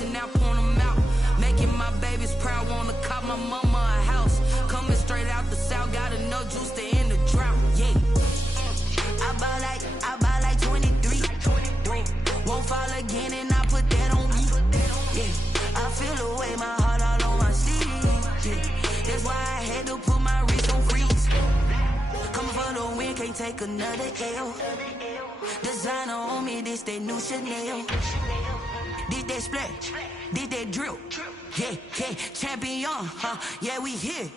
and now point them out. Making my babies proud, wanna cop my mama a house. Coming straight out the south, got enough juice to end the drought. Yeah. I buy like 23. Won't fall again and I put that on me. Yeah. I feel the way, my heart all on my sleeve. Yeah. That's why I had to put my wrist on freeze. Coming for the win, can't take another L. Designer on me, this that new Chanel. This that splash, this that drill. Yeah, yeah, champion, huh? Yeah, we here.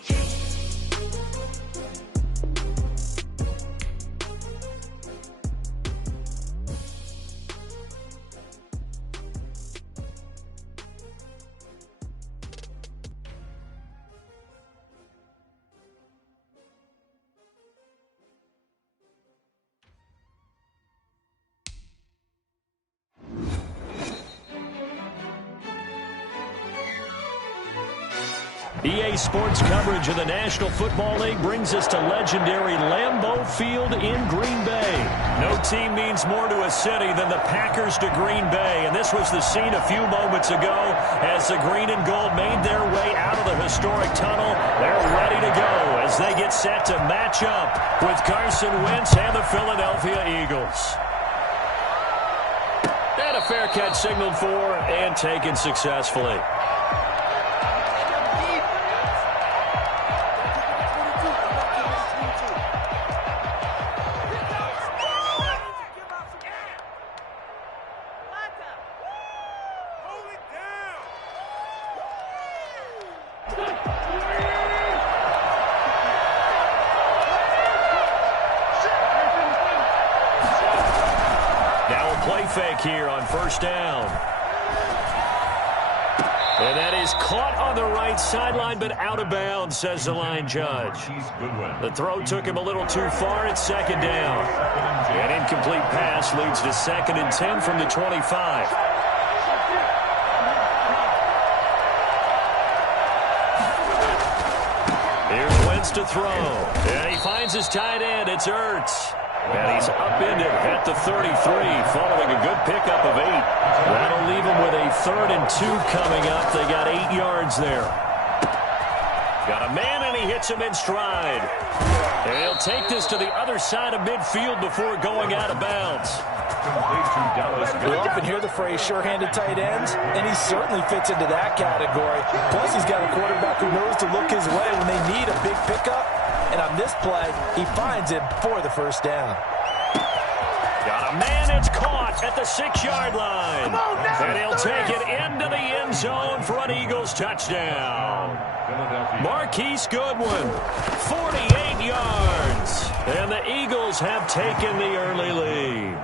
EA Sports coverage of the National Football League brings us to legendary Lambeau Field in Green Bay. No team means more to a city than the Packers to Green Bay, and this was the scene a few moments ago as the green and gold made their way out of the historic tunnel. They're ready to go as they get set to match up with Carson Wentz and the Philadelphia Eagles. And a fair catch signaled for and taken successfully. Fake here on first down. And that is caught on the right sideline, but out of bounds, says the line judge. The throw took him a little too far. It's second down. An incomplete pass leads to 2nd and 10 from the 25. Here's Wentz to throw. And he finds his tight end. It's Ertz. And he's upended at the 33, following a good pickup of 8. That'll leave him with a 3rd and 2 coming up. They got 8 yards there. Got a man, and he hits him in stride. And he'll take this to the other side of midfield before going out of bounds. We often hear the phrase sure-handed tight ends, and he certainly fits into that category. Plus, he's got a quarterback who knows to look his way when they need a big pickup. And on this play, he finds him for the first down. Got a man, it's caught at the 6-yard line. And he'll take it into the end zone for an Eagles touchdown. Marquise Goodwin, 48 yards. And the Eagles have taken the early lead.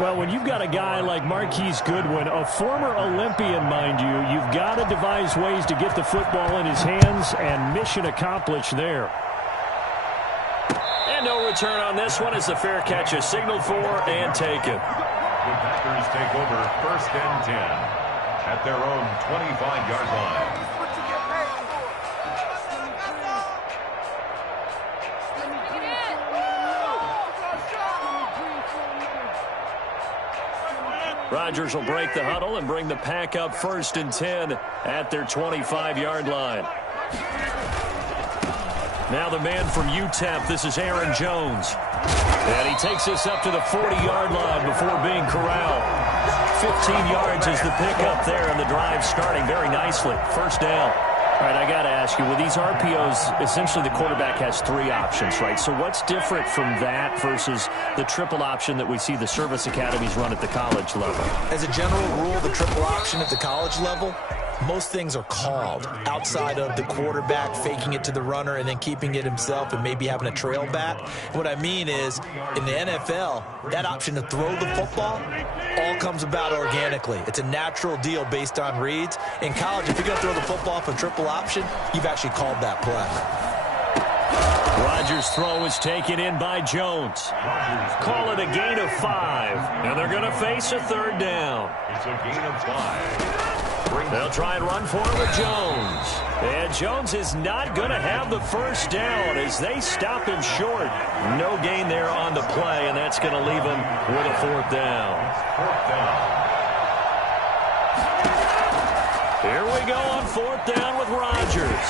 Well, when you've got a guy like Marquise Goodwin, a former Olympian, mind you, you've got to devise ways to get the football in his hands, and mission accomplished there. And no return on this one as the fair catch is signaled for and taken. The Packers take over 1st and 10 at their own 25-yard line. Rodgers will break the huddle and bring the Pack up 1st and 10 at their 25-yard line. Now the man from UTEP, this is Aaron Jones. And he takes this up to the 40-yard line before being corralled. 15 yards is the pickup there, and the drive starting very nicely. First down. All right, I got to ask you, with these RPOs, essentially the quarterback has 3 options, right? So what's different from that versus the triple option that we see the service academies run at the college level? As a general rule, the triple option at the college level, most things are called outside of the quarterback faking it to the runner and then keeping it himself and maybe having a trail back. What I mean is, in the NFL, that option to throw the football all comes about organically. It's a natural deal based on reads. In college, if you're going to throw the football for triple option, you've actually called that play. Rodgers' throw is taken in by Jones. Call it a gain of 5, and they're going to face a 3rd down. It's a gain of 5. They'll try and run for it with Jones. And Jones is not going to have the first down as they stop him short. No gain there on the play, and that's going to leave him with a 4th down. Here we go on 4th down with Rodgers.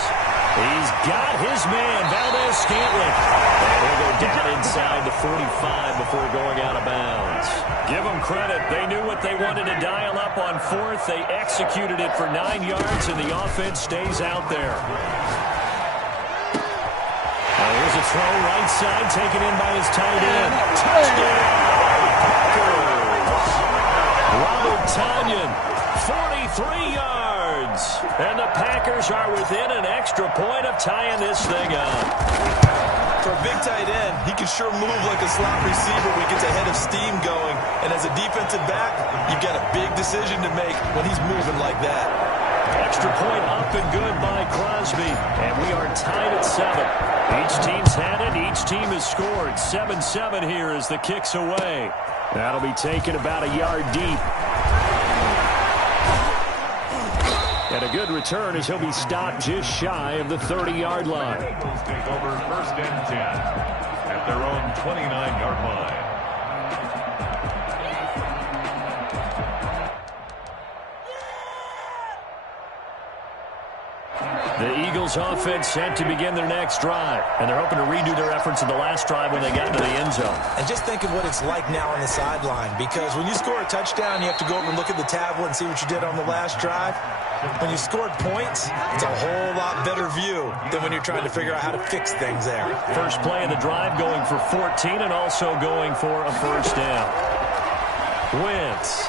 He's got his man, Valdez-Scantling. And he'll go down inside the 45 before going out of bounds. Give them credit. They knew what they wanted to dial up on 4th. They executed it for 9 yards, and the offense stays out there. Now here's a throw right side, taken in by his tight end. Touchdown! Robert Tonyan, 43 yards. And the Packers are within an extra point of tying this thing up. For a big tight end, he can sure move like a slot receiver when he gets a head of steam going. And as a defensive back, you've got a big decision to make when he's moving like that. Extra point up and good by Crosby. And we are tied at 7. Each team's had it. Each team has scored. 7-7 here as the kick's away. That'll be taken about a yard deep. And a good return as he'll be stopped just shy of the 30-yard line. Eagles take over 1st and 10 at their own 29-yard line. The Eagles offense set to begin their next drive. And they're hoping to redo their efforts in the last drive when they got into the end zone. And just think of what it's like now on the sideline, because when you score a touchdown, you have to go over and look at the tablet and see what you did on the last drive. When you scored points, it's a whole lot better view than when you're trying to figure out how to fix things there. First play of the drive going for 14 and also going for a 1st down. Wentz.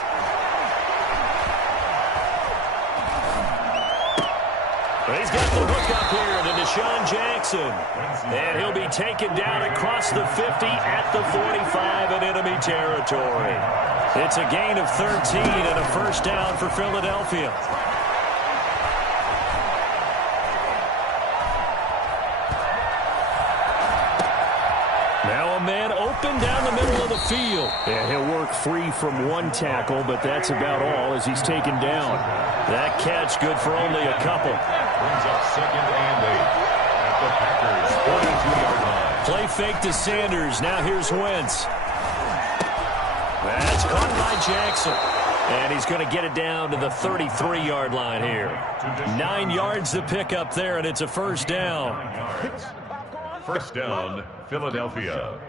He's got the hook up here to Deshaun Jackson. And he'll be taken down across the 50 at the 45 in enemy territory. It's a gain of 13 and a 1st down for Philadelphia. Now a man open down the middle of the field. And he'll work free from one tackle, but that's about all as he's taken down. That catch good for only a couple. Brings up 2nd and 8 at the Packers' 42-yard line. Play fake to Sanders. Now here's Wentz. That's caught by Jackson. And he's going to get it down to the 33-yard line here. 9 yards to pick up there, and it's a 1st down. 1st down, Philadelphia.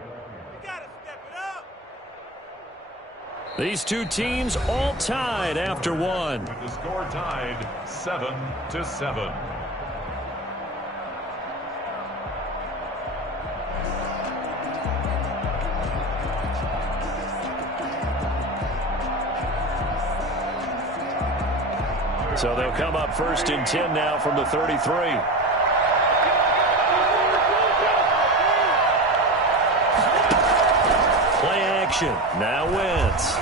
These two teams all tied after one. The score tied 7-7. So they'll come up 1st and 10 now from the 33. Now Wentz.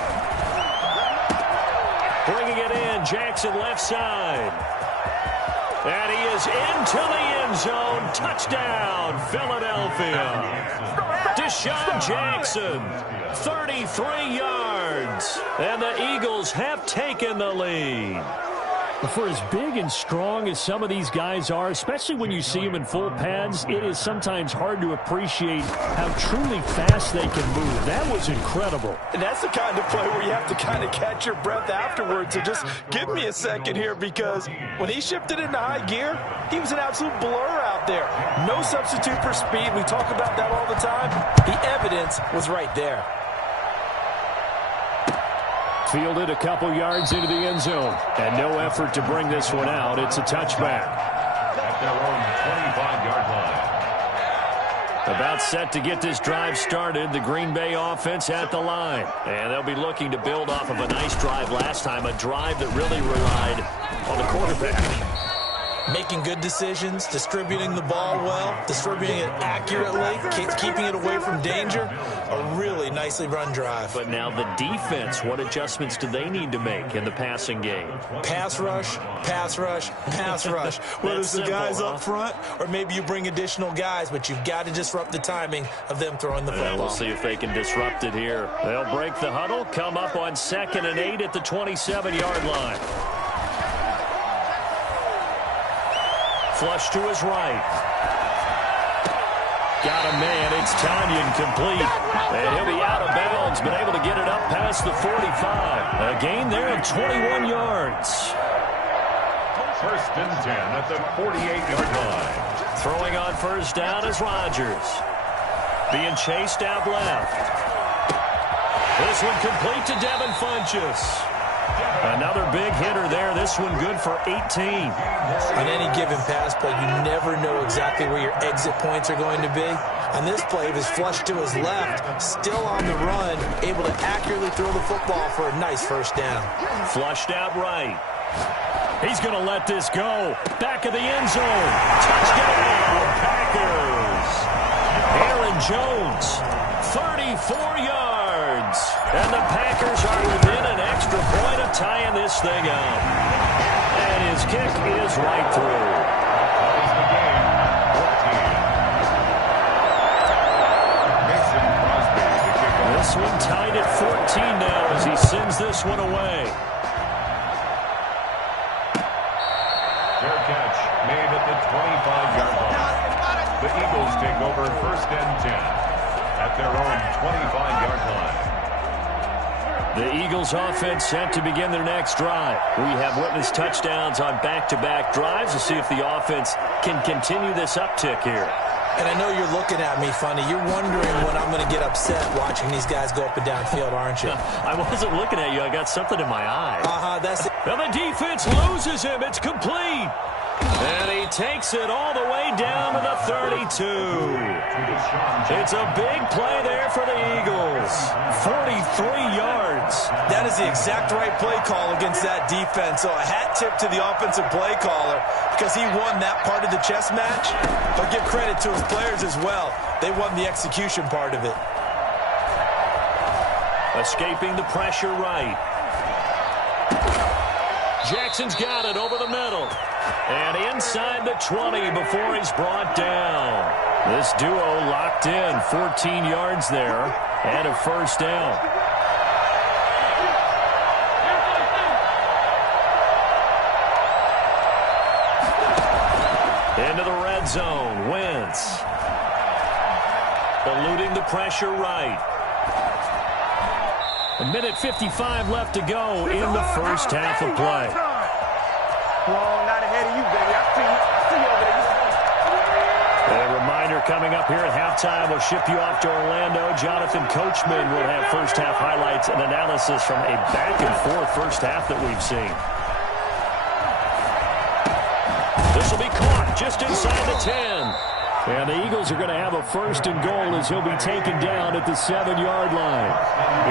Bringing it in, Jackson left side. And he is into the end zone. Touchdown, Philadelphia. Deshaun Jackson, 33 yards. And the Eagles have taken the lead. For as big and strong as some of these guys are, especially when you see them in full pads, it is sometimes hard to appreciate how truly fast they can move. That was incredible. And that's the kind of play where you have to kind of catch your breath afterwards. So just give me a second here, because when he shifted into high gear, he was an absolute blur out there. No substitute for speed. We talk about that all the time. The evidence was right there. Fielded a couple yards into the end zone. And no effort to bring this one out. It's a touchback. At their own 25-yard line. About set to get this drive started. The Green Bay offense at the line. And they'll be looking to build off of a nice drive last time. A drive that really relied on the quarterback. Making good decisions, distributing the ball well, distributing it accurately, keeping it away from danger. A really nicely run drive. But now the defense, what adjustments do they need to make in the passing game? Pass rush, pass rush, pass rush. Whether it's the guys up front or maybe you bring additional guys, but you've got to disrupt the timing of them throwing the football. We'll see if they can disrupt it here. They'll break the huddle, come up on 2nd and 8 at the 27-yard line. Flush to his right. Got a man. It's Tonyan complete. And he'll be out of bounds, but able to get it up past the 45. A gain there of 21 yards. First and 10 at the 48-yard line. Throwing on first down is Rodgers. Being chased out left. This one complete to Devin Funchess. Another big hitter there. This one good for 18. On any given pass play, you never know exactly where your exit points are going to be. On this play, he was flushed to his left, still on the run, able to accurately throw the football for a nice first down. Flushed out right. He's going to let this go. Back of the end zone. Touchdown, Packers. Aaron Jones, 34 yards. And the Packers are within an extra point of tying this thing up. And his kick is right through. Ties the game, 14. Mason Crosby, the kickoff. This one tied at 14 now as he sends this one away. Fair catch made at the 25-yard line. The Eagles take over first and 10 at their own 25-yard line. The Eagles offense set to begin their next drive. We have witnessed touchdowns on back-to-back drives to see if the offense can continue this uptick here. And I know you're looking at me funny. You're wondering when I'm going to get upset watching these guys go up and down field, aren't you? I wasn't looking at you. I got something in my eye. That's it. And the defense loses him. It's complete. And he takes it all the way down to the 32. It's a big play there for the Eagles. 43 yards. That is the exact right play call against that defense. So a hat tip to the offensive play caller because he won that part of the chess match. But give credit to his players as well. They won the execution part of it. Escaping the pressure right. Jackson's got it over the middle. And inside the 20 before he's brought down. This duo locked in. 14 yards there and a first down. Into the red zone. Wentz. Eluding the pressure right. A minute 55 left to go in the first half of play. Not ahead of you, baby. I see you over there. A reminder coming up here at halftime. We'll ship you off to Orlando. Jonathan Coachman will have first half highlights and analysis from a back-and-forth first half that we've seen. This will be caught just inside the 10. And the Eagles are going to have a first and goal as he'll be taken down at the 7-yard line.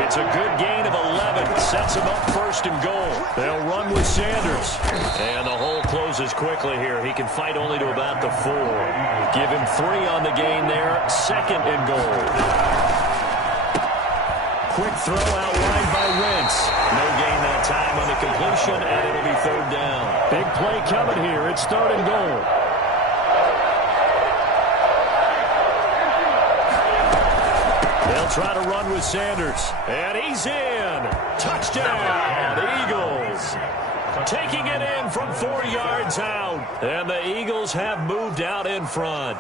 It's a good gain of 11. Sets him up first and goal. They'll run with Sanders. And the hole closes quickly here. He can fight only to about the 4. Give him 3 on the gain there. Second and goal. Quick throw out wide by Wentz. No gain that time on the completion, and it'll be third down. Big play coming here. It's third and goal. They'll try to run with Sanders. And he's in. Touchdown, Eagles. Taking it in from 4 yards out. And the Eagles have moved out in front.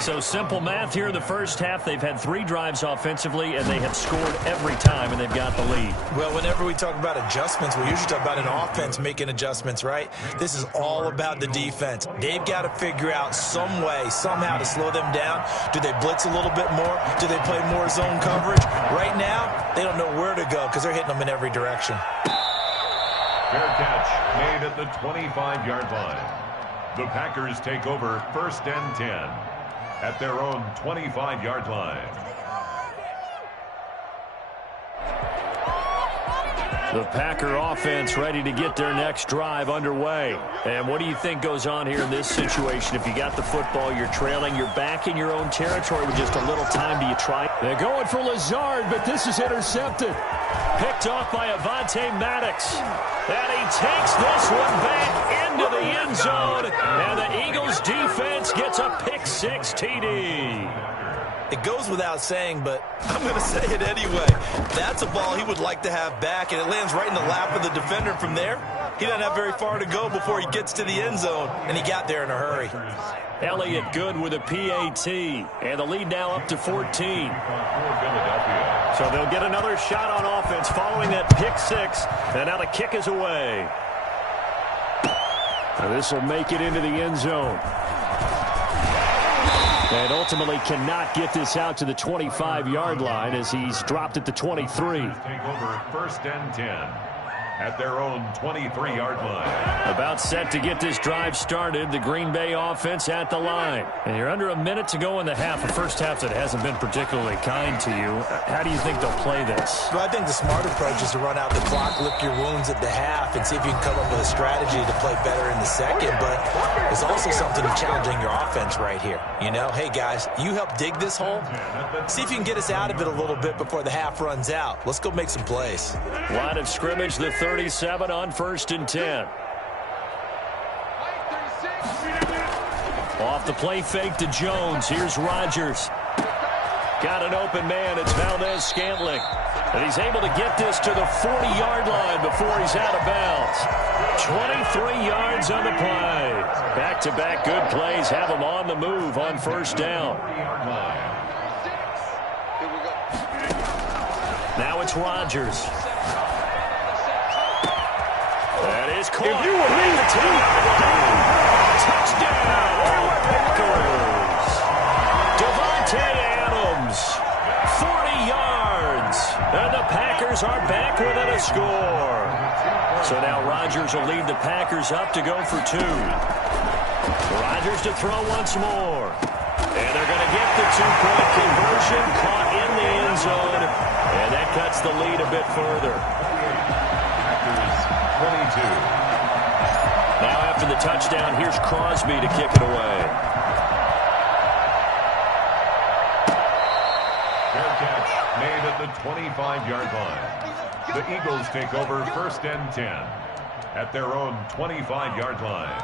So simple math here in the first half. They've had 3 drives offensively, and they have scored every time, and they've got the lead. Well, whenever we talk about adjustments, we usually talk about an offense making adjustments, right? This is all about the defense. They've got to figure out some way, somehow to slow them down. Do they blitz a little bit more? Do they play more zone coverage? Right now, they don't know where to go because they're hitting them in every direction. Fair catch made at the 25-yard line. The Packers take over first and 10 at their own 25-yard line. The Packer offense ready to get their next drive underway. And what do you think goes on here in this situation? If you got the football, you're trailing, you're back in your own territory with just a little time. Do you try? They're going for Lazard, but this is intercepted. Picked off by Avonte Maddox. And he takes this one back into the end zone. And the Eagles defense gets a pick-6 TD. It goes without saying, but I'm going to say it anyway. That's a ball he would like to have back, and it lands right in the lap of the defender. From there, he doesn't have very far to go before he gets to the end zone, and he got there in a hurry. Elliott good with a PAT, and the lead now up to 14. So they'll get another shot on offense following that pick-6, and now the kick is away. This will make it into the end zone. And ultimately cannot get this out to the 25-yard line as he's dropped at the 23. Take over first and 10 at their own 23-yard line. About set to get this drive started. The Green Bay offense at the line. And you're under a minute to go in the half. A first half that hasn't been particularly kind to you. How do you think they'll play this? Well, I think the smart approach is to run out the clock, lick your wounds at the half, and see if you can come up with a strategy to play better in the second. But there's also something challenging your offense right here. You know, hey, guys, you help dig this hole. See if you can get us out of it a little bit before the half runs out. Let's go make some plays. Line of scrimmage, the 37 on first and 10. Off the play fake to Jones. Here's Rodgers. Got an open man. It's Valdez-Scantling. And he's able to get this to the 40-yard line before he's out of bounds. 23 yards on the play. Back-to-back good plays have him on the move on first down. Now it's Rodgers. That is caught. If you were me, touchdown, Packers. Devontae Adams, 40 yards. And the Packers are back within a score. So now Rodgers will lead the Packers up to go for 2. Rodgers to throw once more. And they're going to get the 2-point conversion, caught in the end zone. And that cuts the lead a bit further. 22. Now after the touchdown, here's Crosby to kick it away. Fair catch made at the 25-yard line. The Eagles take over first and 10 at their own 25-yard line.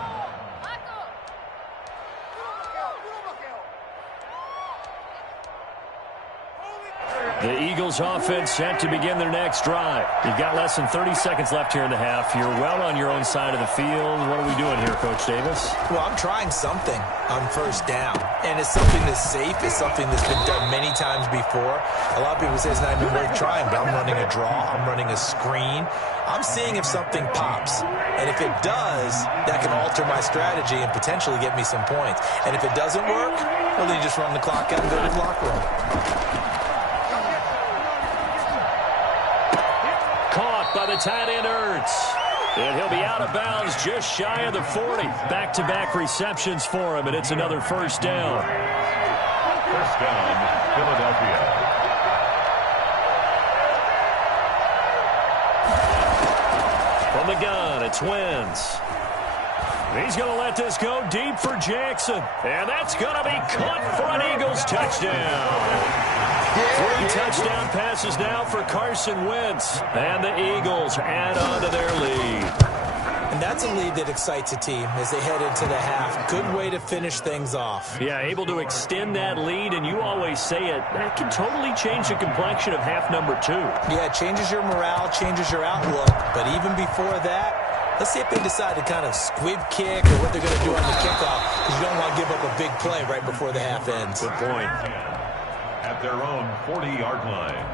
The Eagles offense set to begin their next drive. You've got less than 30 seconds left here in the half. You're well on your own side of the field. What are we doing here, Coach Davis? Well, I'm trying something on first down, and it's something that's safe. It's something that's been done many times before. A lot of people say it's not even worth trying, but I'm running a draw. I'm running a screen. I'm seeing if something pops, and if it does, that can alter my strategy and potentially get me some points. And if it doesn't work, well, then you just run the clock out and go to the locker room. By the tight end, Ertz. And he'll be out of bounds just shy of the 40. Back-to-back receptions for him, and it's another first down. First down, Philadelphia. From the gun, it's Wentz. He's going to let this go deep for Jackson. And that's going to be caught for an Eagles touchdown. 3 touchdown passes now for Carson Wentz. And the Eagles add on to their lead. And that's a lead that excites a team as they head into the half. Good way to finish things off. Yeah, able to extend that lead, and you always say it, that can totally change the complexion of half number 2. Yeah, it changes your morale, changes your outlook. But even before that, let's see if they decide to kind of squib kick or what they're going to do on the kickoff, because you don't want to give up a big play right before the half ends. Good point. At their own 40-yard line.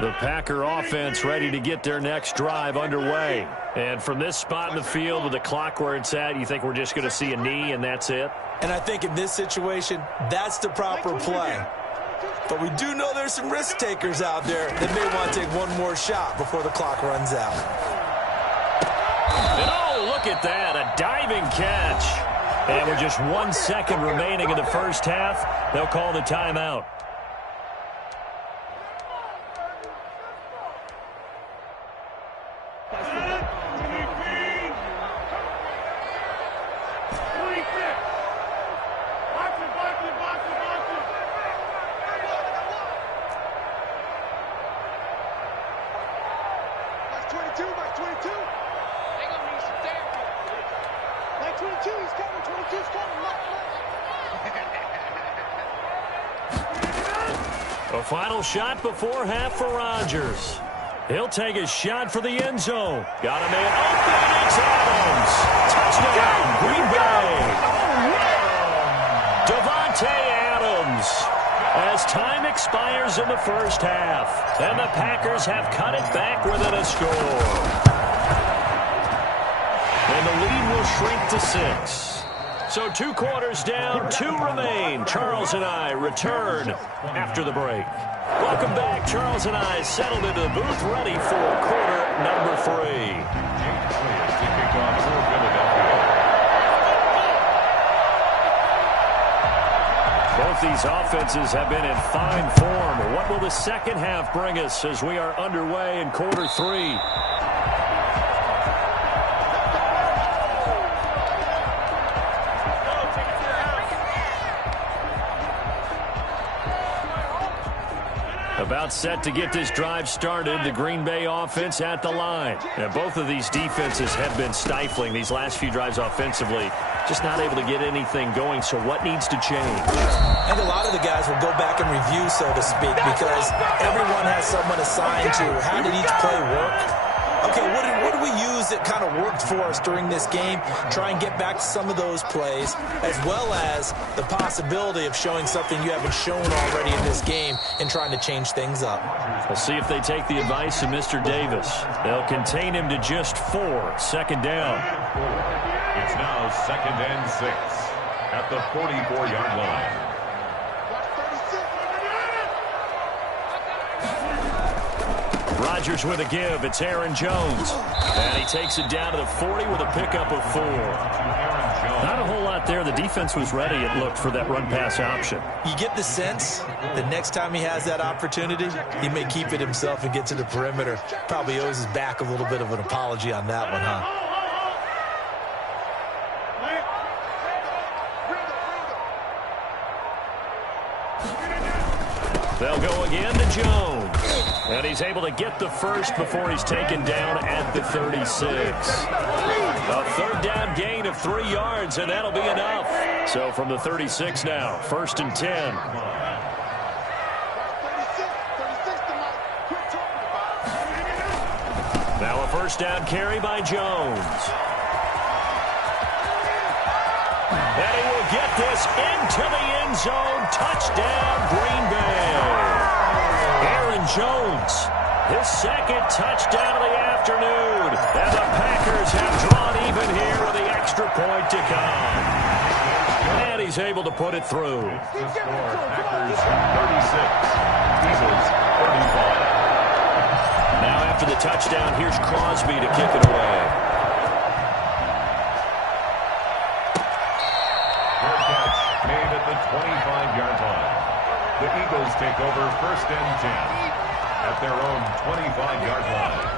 The Packer offense ready to get their next drive underway. And from this spot in the field with the clock where it's at, you think we're just going to see a knee and that's it? And I think in this situation, that's the proper play. But we do know there's some risk takers out there that may want to take one more shot before the clock runs out. And oh, look at that, a diving catch. And with just 1 second remaining in the first half, they'll call the timeout. A final shot before half for Rodgers. He'll take a shot for the end zone. Got a man open. It's Adams. Touchdown, Green Bay. Devontae Williams. As time expires in the first half, and the Packers have cut it back within a score. And the lead will shrink to 6. So 2 quarters down, 2 remain. Charles and I return after the break. Welcome back. Charles and I settled into the booth, ready for quarter number 3. To kick off for Philadelphia. Both these offenses have been in fine form. What will the second half bring us as we are underway in quarter 3? About set to get this drive started, the Green Bay offense at the line. And both of these defenses have been stifling these last few drives offensively. Just not able to get anything going, so what needs to change? I think a lot of the guys will go back and review, so to speak, because everyone has someone assigned to how did each play work. Okay, what did we use that kind of worked for us during this game? Try and get back to some of those plays, as well as the possibility of showing something you haven't shown already in this game and trying to change things up. We'll see if they take the advice of Mr. Davis. They'll contain him to just 4. Second down. It's now 2nd and 6 at the 44-yard line. Rodgers with a give. It's Aaron Jones. And he takes it down to the 40 with a pickup of 4. Not a whole lot there. The defense was ready, it looked, for that run-pass option. You get the sense the next time he has that opportunity, he may keep it himself and get to the perimeter. Probably owes his back a little bit of an apology on that one, huh? They'll go again to Jones. And he's able to get the first before he's taken down at the 36. A third down gain of 3 yards, and that'll be enough. So from the 36 now, 1st and 10. Now a first down carry by Jones. And he will get this into the end zone. Touchdown, Green Bay. Aaron Jones, his 2nd touchdown of the afternoon. And the Packers have drawn even here with the extra point to come. And he's able to put it through. Packers 36, Eagles 35. Now after the touchdown, here's Crosby to kick it away. Fair catch made at the 25-yard line. The Eagles take over 1st and 10 at their own 25-yard line.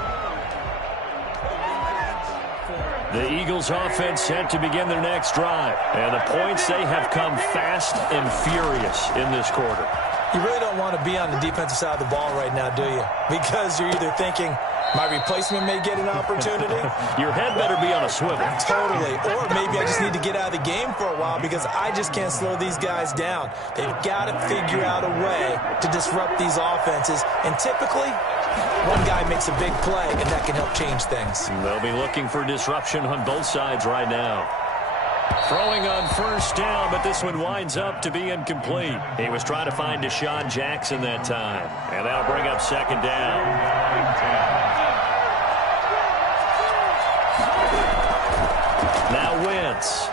The Eagles offense set to begin their next drive. And the points, they have come fast and furious in this quarter. You really don't want to be on the defensive side of the ball right now, do you? Because you're either thinking, my replacement may get an opportunity. Your head better be on a swivel. Totally. Or maybe I just need to get out of the game for a while because I just can't slow these guys down. They've got to figure out a way to disrupt these offenses. And typically, one guy makes a big play, and that can help change things. They'll be looking for disruption on both sides right now. Throwing on first down, but this one winds up to be incomplete. He was trying to find Deshaun Jackson that time. And that'll bring up 2nd down. Now Wentz.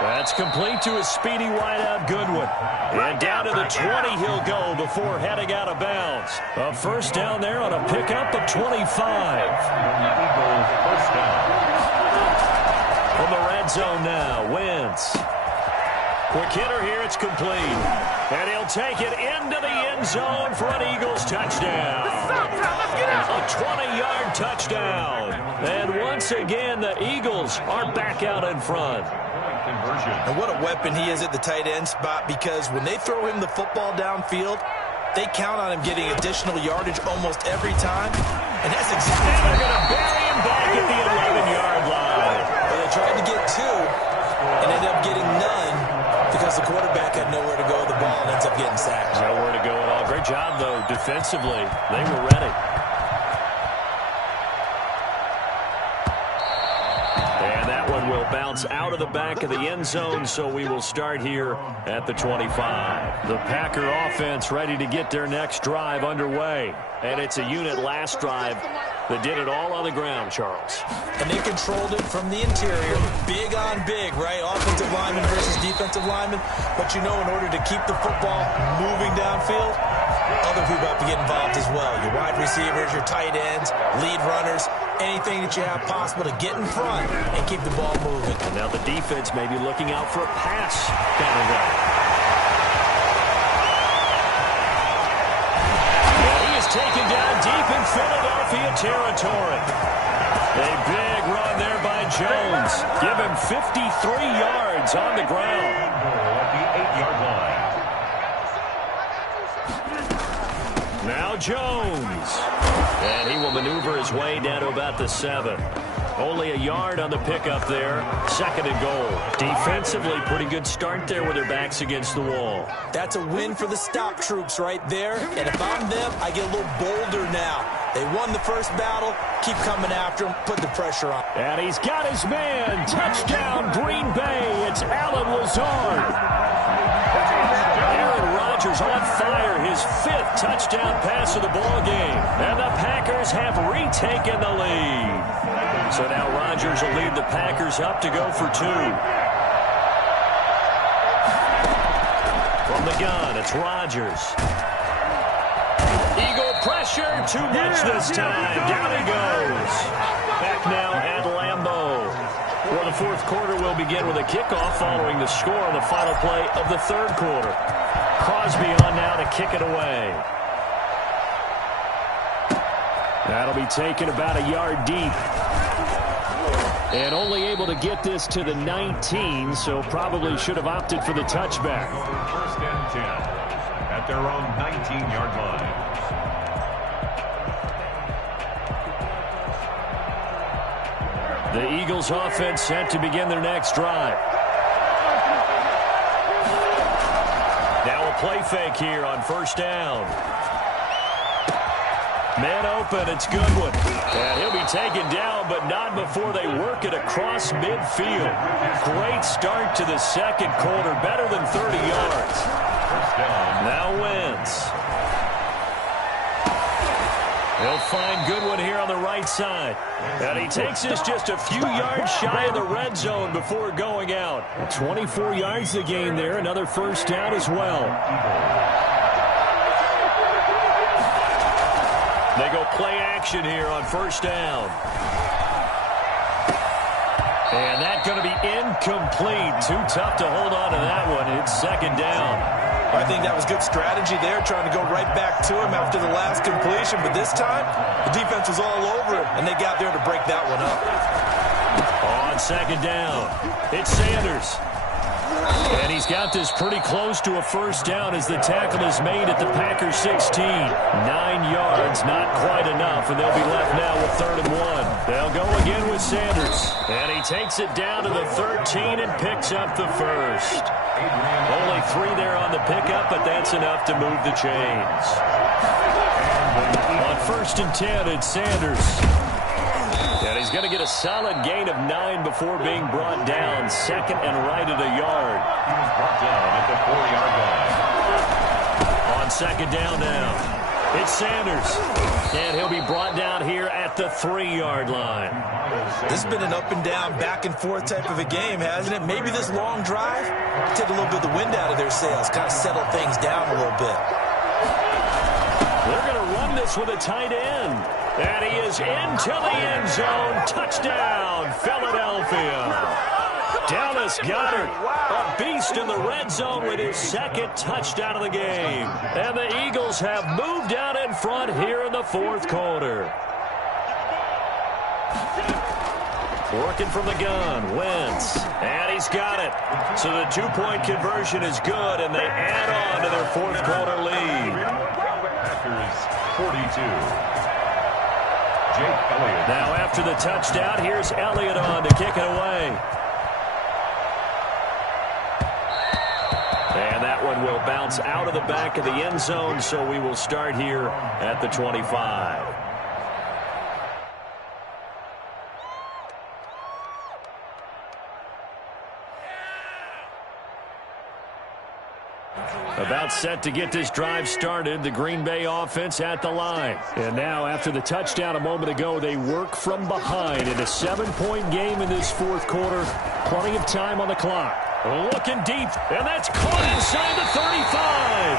That's complete to a speedy wideout Goodwin. And down to the 20 he'll go before heading out of bounds. A first down there on a pickup of 25. Eagles first down. From the red zone now, Wentz. Quick hitter here, it's complete. And he'll take it into the end zone for an Eagles touchdown. A 20-yard touchdown. And once again, the Eagles are back out in front. And what a weapon he is at the tight end spot, because when they throw him the football downfield, they count on him getting additional yardage almost every time. And that's exactly what they're going to bury him back at the 11-yard line. Well, they tried to get 2 and ended up getting none because the quarterback had nowhere to go with the ball and ends up getting sacked. Nowhere to go at all. Great job, though, defensively. They were ready. And that one will bounce out of the back of the end zone, so we will start here at the 25. The Packer offense ready to get their next drive underway. And it's a unit last drive that did it all on the ground, Charles. And they controlled it from the interior, big on big, right? Offensive lineman versus defensive lineman. But you know, in order to keep the football moving downfield, other people have to get involved as well. Your wide receivers, your tight ends, lead runners, anything that you have possible to get in front and keep the ball moving. And now the defense may be looking out for a pass down the road. And he is taken down deep in Philadelphia territory. A big run there by Jones. Give him 53 yards on the ground. At the 8-yard line. Now Jones. And he will maneuver his way down to about the 7. Only a yard on the pickup there. 2nd and goal. Defensively, pretty good start there with their backs against the wall. That's a win for the stop troops right there. And if I'm them, I get a little bolder now. They won the first battle. Keep coming after him. Put the pressure on. And he's got his man. Touchdown, Green Bay. It's Allen Lazard. Aaron Rodgers on fire, his 5th touchdown pass of the ball game. And the Packers have retaken the lead. So now Rodgers will lead the Packers up to go for 2. From the gun, it's Rodgers. Eagle pressure, too much this time. Down he goes. Back now at Lambeau. Well, the 4th quarter will begin with a kickoff following the score on the final play of the 3rd quarter. Crosby on now to kick it away. That'll be taken about a yard deep. And only able to get this to the 19, so probably should have opted for the touchback. 1st and 10 at their own 19-yard line. The Eagles offense set to begin their next drive. Now a play fake here on 1st down. Man open, it's Goodwin. And he'll be taken down, but not before they work it across midfield. Great start to the 2nd quarter, better than 30 yards. Now Wentz. He'll find Goodwin here on the right side. And he takes this just a few yards shy of the red zone before going out. 24 yards to gain there, another 1st down as well. They go play action here on 1st down. And that's going to be incomplete. Too tough to hold on to that one. It's 2nd down. I think that was good strategy there, trying to go right back to him after the last completion. But this time, the defense was all over it, and they got there to break that one up. On 2nd down, it's Sanders. And he's got this pretty close to a 1st down as the tackle is made at the Packers 16. 9 yards, not quite enough, and they'll be left now with 3rd and 1. They'll go again with Sanders. And he takes it down to the 13 and picks up the 1st. Only 3 there on the pickup, but that's enough to move the chains. On 1st and 10, it's Sanders. And he's going to get a solid gain of 9 before being brought down. 2nd and right at a yard. He was brought down at the 4-yard line. On 2nd down now, it's Sanders. And he'll be brought down here at the 3-yard line. This has been an up and down, back and forth type of a game, hasn't it? Maybe this long drive, take a little bit of the wind out of their sails, kind of settle things down a little bit. They're going to run this with a tight end. And he is into the end zone. Touchdown, Philadelphia. Dallas Goedert, a beast in the red zone with his 2nd touchdown of the game. And the Eagles have moved out in front here in the 4th quarter. Working from the gun, Wentz. And he's got it. So the 2-point conversion is good, and they add on to their 4th quarter lead. Packers 42. Jake Elliott. Now after the touchdown, here's Elliott on to kick it away. And that one will bounce out of the back of the end zone, so we will start here at the 25. About set to get this drive started, the Green Bay offense at the line. And now, after the touchdown a moment ago, they work from behind in a 7-point game in this fourth quarter. Plenty of time on the clock. Looking deep, and that's caught inside the 35.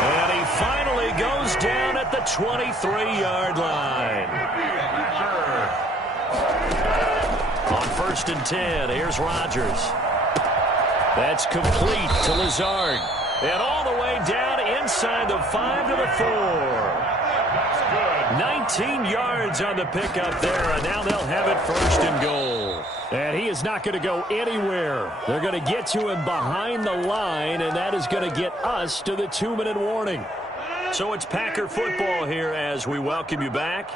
And he finally goes down at the 23-yard line. On 1st and 10, here's Rodgers. That's complete to Lazard. And all the way down inside the 5 to the 4. 19 yards on the pickup there, and now they'll have it 1st and goal. And he is not going to go anywhere. They're going to get to him behind the line, and that is going to get us to the 2-minute warning. So it's Packer football here as we welcome you back.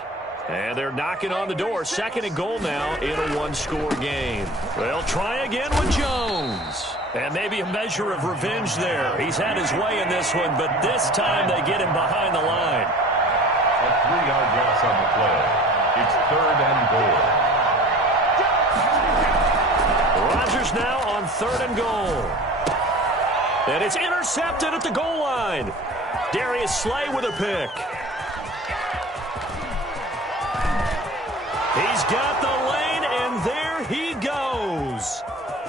And they're knocking on the door. 2nd and goal now in a 1-score game. They'll try again with Jones. And maybe a measure of revenge there. He's had his way in this one, but this time they get him behind the line. A 3-yard loss on the play. It's 3rd and goal. Rodgers now on 3rd and goal. And it's intercepted at the goal line. Darius Slay with a pick. He's got the lane, and there he goes.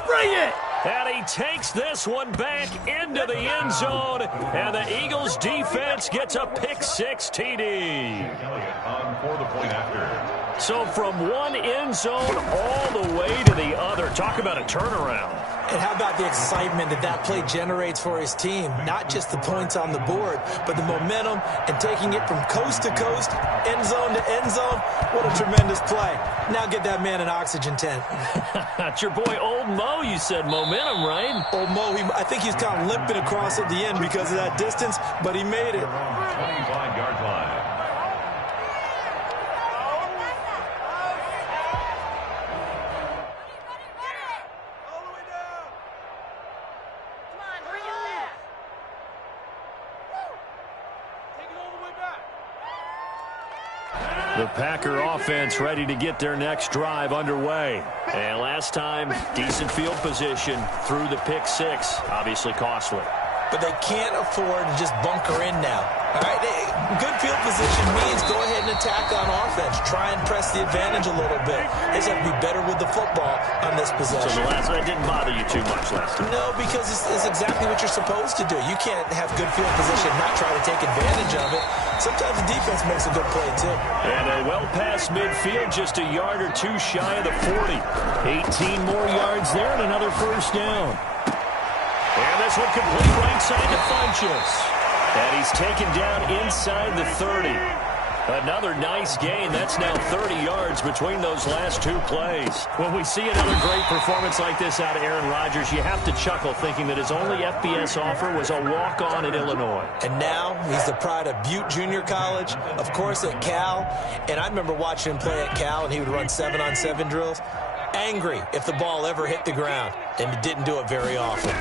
Bring it! And he takes this one back into the end zone, and the Eagles defense gets a pick-6 TD. On for the point after. So from one end zone all the way to the other. Talk about a turnaround. And how about the excitement that that play generates for his team? Not just the points on the board, but the momentum and taking it from coast to coast, end zone to end zone. What a tremendous play. Now get that man an oxygen tent. That's your boy Old Mo, you said. Momentum, right? Old Mo, I think he's kind of limping across at the end because of that distance, but he made it. 25-yard line. The Packer offense ready to get their next drive underway. And last time, decent field position through the pick-6. Obviously costly. But they can't afford to just bunker in now. All right, good field position means go ahead and attack on offense. Try and press the advantage a little bit. They just have to be better with the football on this possession. So the last one didn't bother you too much last time? No, because it's exactly what you're supposed to do. You can't have good field position and not try to take advantage of it. Sometimes the defense makes a good play, too. And well past midfield, just a yard or two shy of the 40. 18 more yards there and another 1st down. And this one complete right side to Funchess. And he's taken down inside the 30. Another nice gain. That's now 30 yards between those last two plays. When we see another great performance like this out of Aaron Rodgers, you have to chuckle thinking that his only FBS offer was a walk-on at Illinois. And now he's the pride of Butte Junior College, of course at Cal. And I remember watching him play at Cal, and he would run 7-on-7 drills. Angry if the ball ever hit the ground, and he didn't do it very often.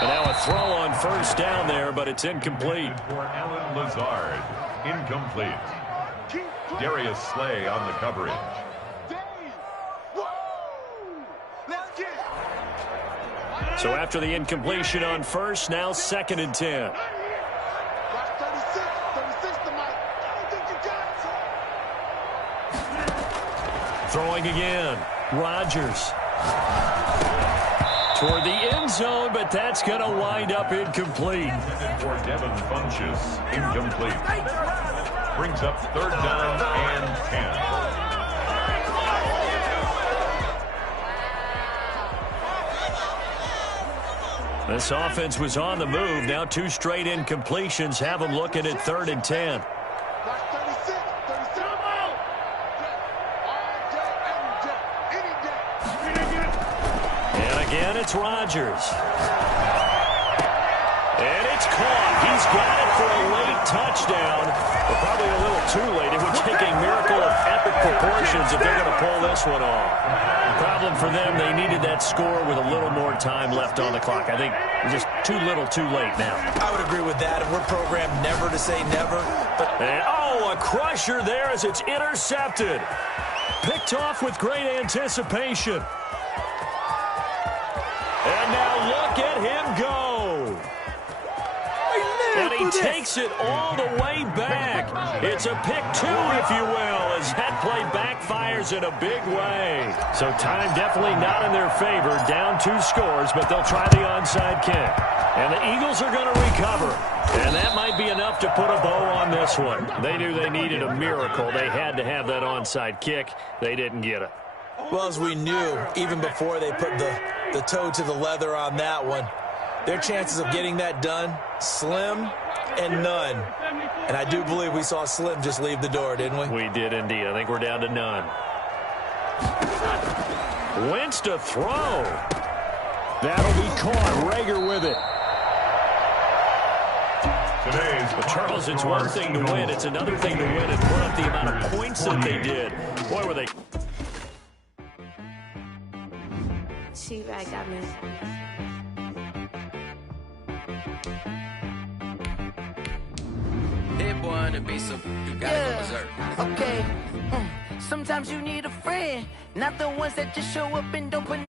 And now a throw on 1st down there, but it's incomplete. For Alan Lazard, incomplete. Darius Slay on the coverage. So after the incompletion on 1st, now 2nd and 10. Throwing again. Rodgers. Toward the end zone, but that's going to wind up incomplete. For Devin Funchess, incomplete. Brings up 3rd down and 10. This offense was on the move. Now 2 straight incompletions have them looking at 3rd and 10. Again, it's Rodgers. And it's caught. He's got it for a late touchdown. But probably a little too late. It would take a miracle of epic proportions if they're going to pull this one off. The problem for them, they needed that score with a little more time left on the clock. I think just too little too late now. I would agree with that. And we're programmed never to say never. And, a crusher there as it's intercepted. Picked off with great anticipation. And now look at him go. And he takes it all the way back. It's a pick two, if you will, as that play backfires in a big way. So time definitely not in their favor. Down 2 scores, but they'll try the onside kick. And the Eagles are going to recover. And that might be enough to put a bow on this one. They knew they needed a miracle. They had to have that onside kick. They didn't get it. Well, as we knew, even before they put the toe to the leather on that one, their chances of getting that done, slim and none. And I do believe we saw Slim just leave the door, didn't we? We did indeed. I think we're down to none. Wentz to throw. That'll be caught. Rager with it. But Charles, it's one thing to win. It's another thing to win and put up the amount of points that they did. Boy, were they. She-Rag got me. That boy on the beat, so you gotta go berserk. Okay. Sometimes you need a friend, not the ones that just show up and don't put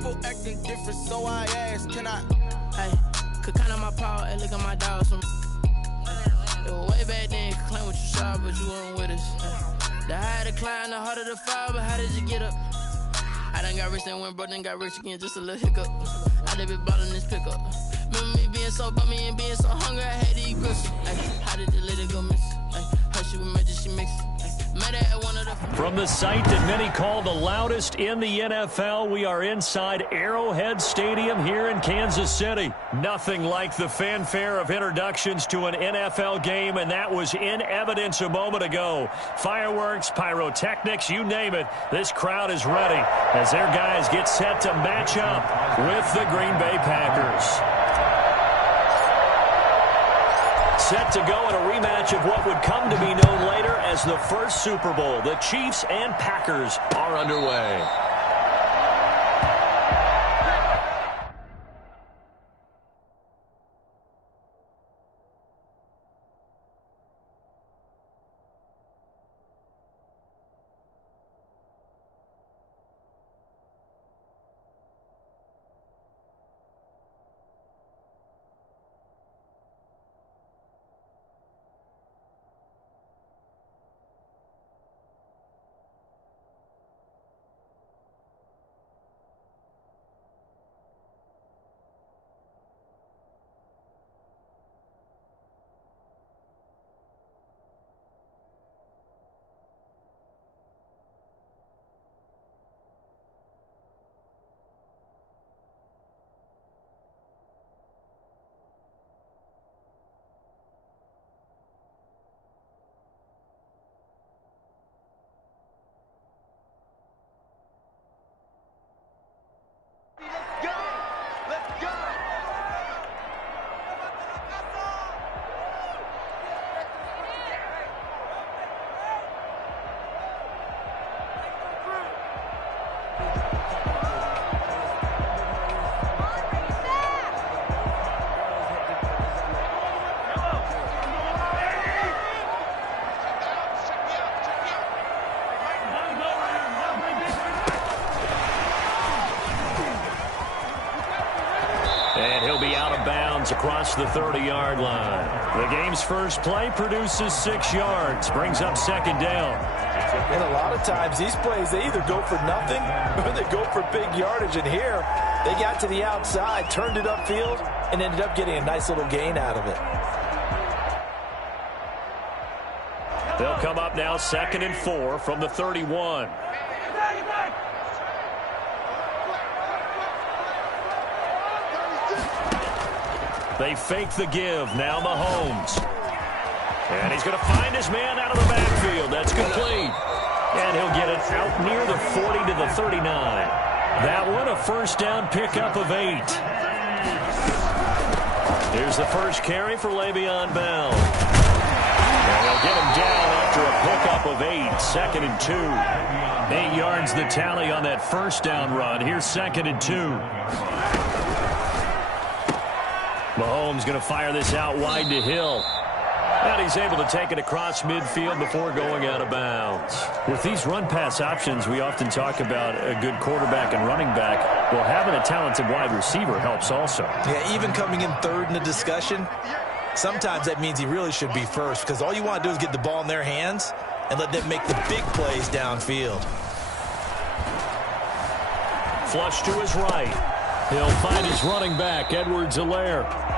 People acting different, so I asked, can I? Hey, could count on my power and look at my dogs from. It was way back then, could claim what you saw, but you weren't with us. The higher the climb, the harder the fall, but how did you get up? I done got rich and went broke, then got rich again, just a little hiccup. I done been ballin' this pickup. Remember me being so bummy and being so hungry, I had to eat grits. How did the lady go miss? Her she was magic, she mixed. Met her at one of the... From the site that many call the loudest in the NFL, we are inside Arrowhead Stadium here in Kansas City. Nothing like the fanfare of introductions to an NFL game, and that was in evidence a moment ago. Fireworks, pyrotechnics, you name it. This crowd is ready as their guys get set to match up with the Green Bay Packers. Set to go in a rematch of what would come to be known later as the first Super Bowl. The Chiefs and Packers are underway. And he'll be out of bounds across the 30-yard line. The game's first play produces 6 yards, brings up second down. And a lot of times these plays, they either go for nothing or they go for big yardage. And here, they got to the outside, turned it upfield, and ended up getting a nice little gain out of it. They'll come up now 2nd and 4 from the 31. They fake the give. Now Mahomes. And he's going to find his man out of the backfield. That's complete. And he'll get it out near the 40 to the 39. That one a first down pickup of 8. Here's the first carry for Le'Veon Bell. And they'll get him down after a pickup of 8. 2nd and 2. 8 yards the tally on that first down run. Here's 2nd and 2. Mahomes going to fire this out wide to Hill. And he's able to take it across midfield before going out of bounds. With these run-pass options, we often talk about a good quarterback and running back. Well, having a talented wide receiver helps also. Yeah, even coming in third in the discussion, sometimes that means he really should be first, because all you want to do is get the ball in their hands and let them make the big plays downfield. Flush to his right. He'll find his running back, Edwards-Helaire.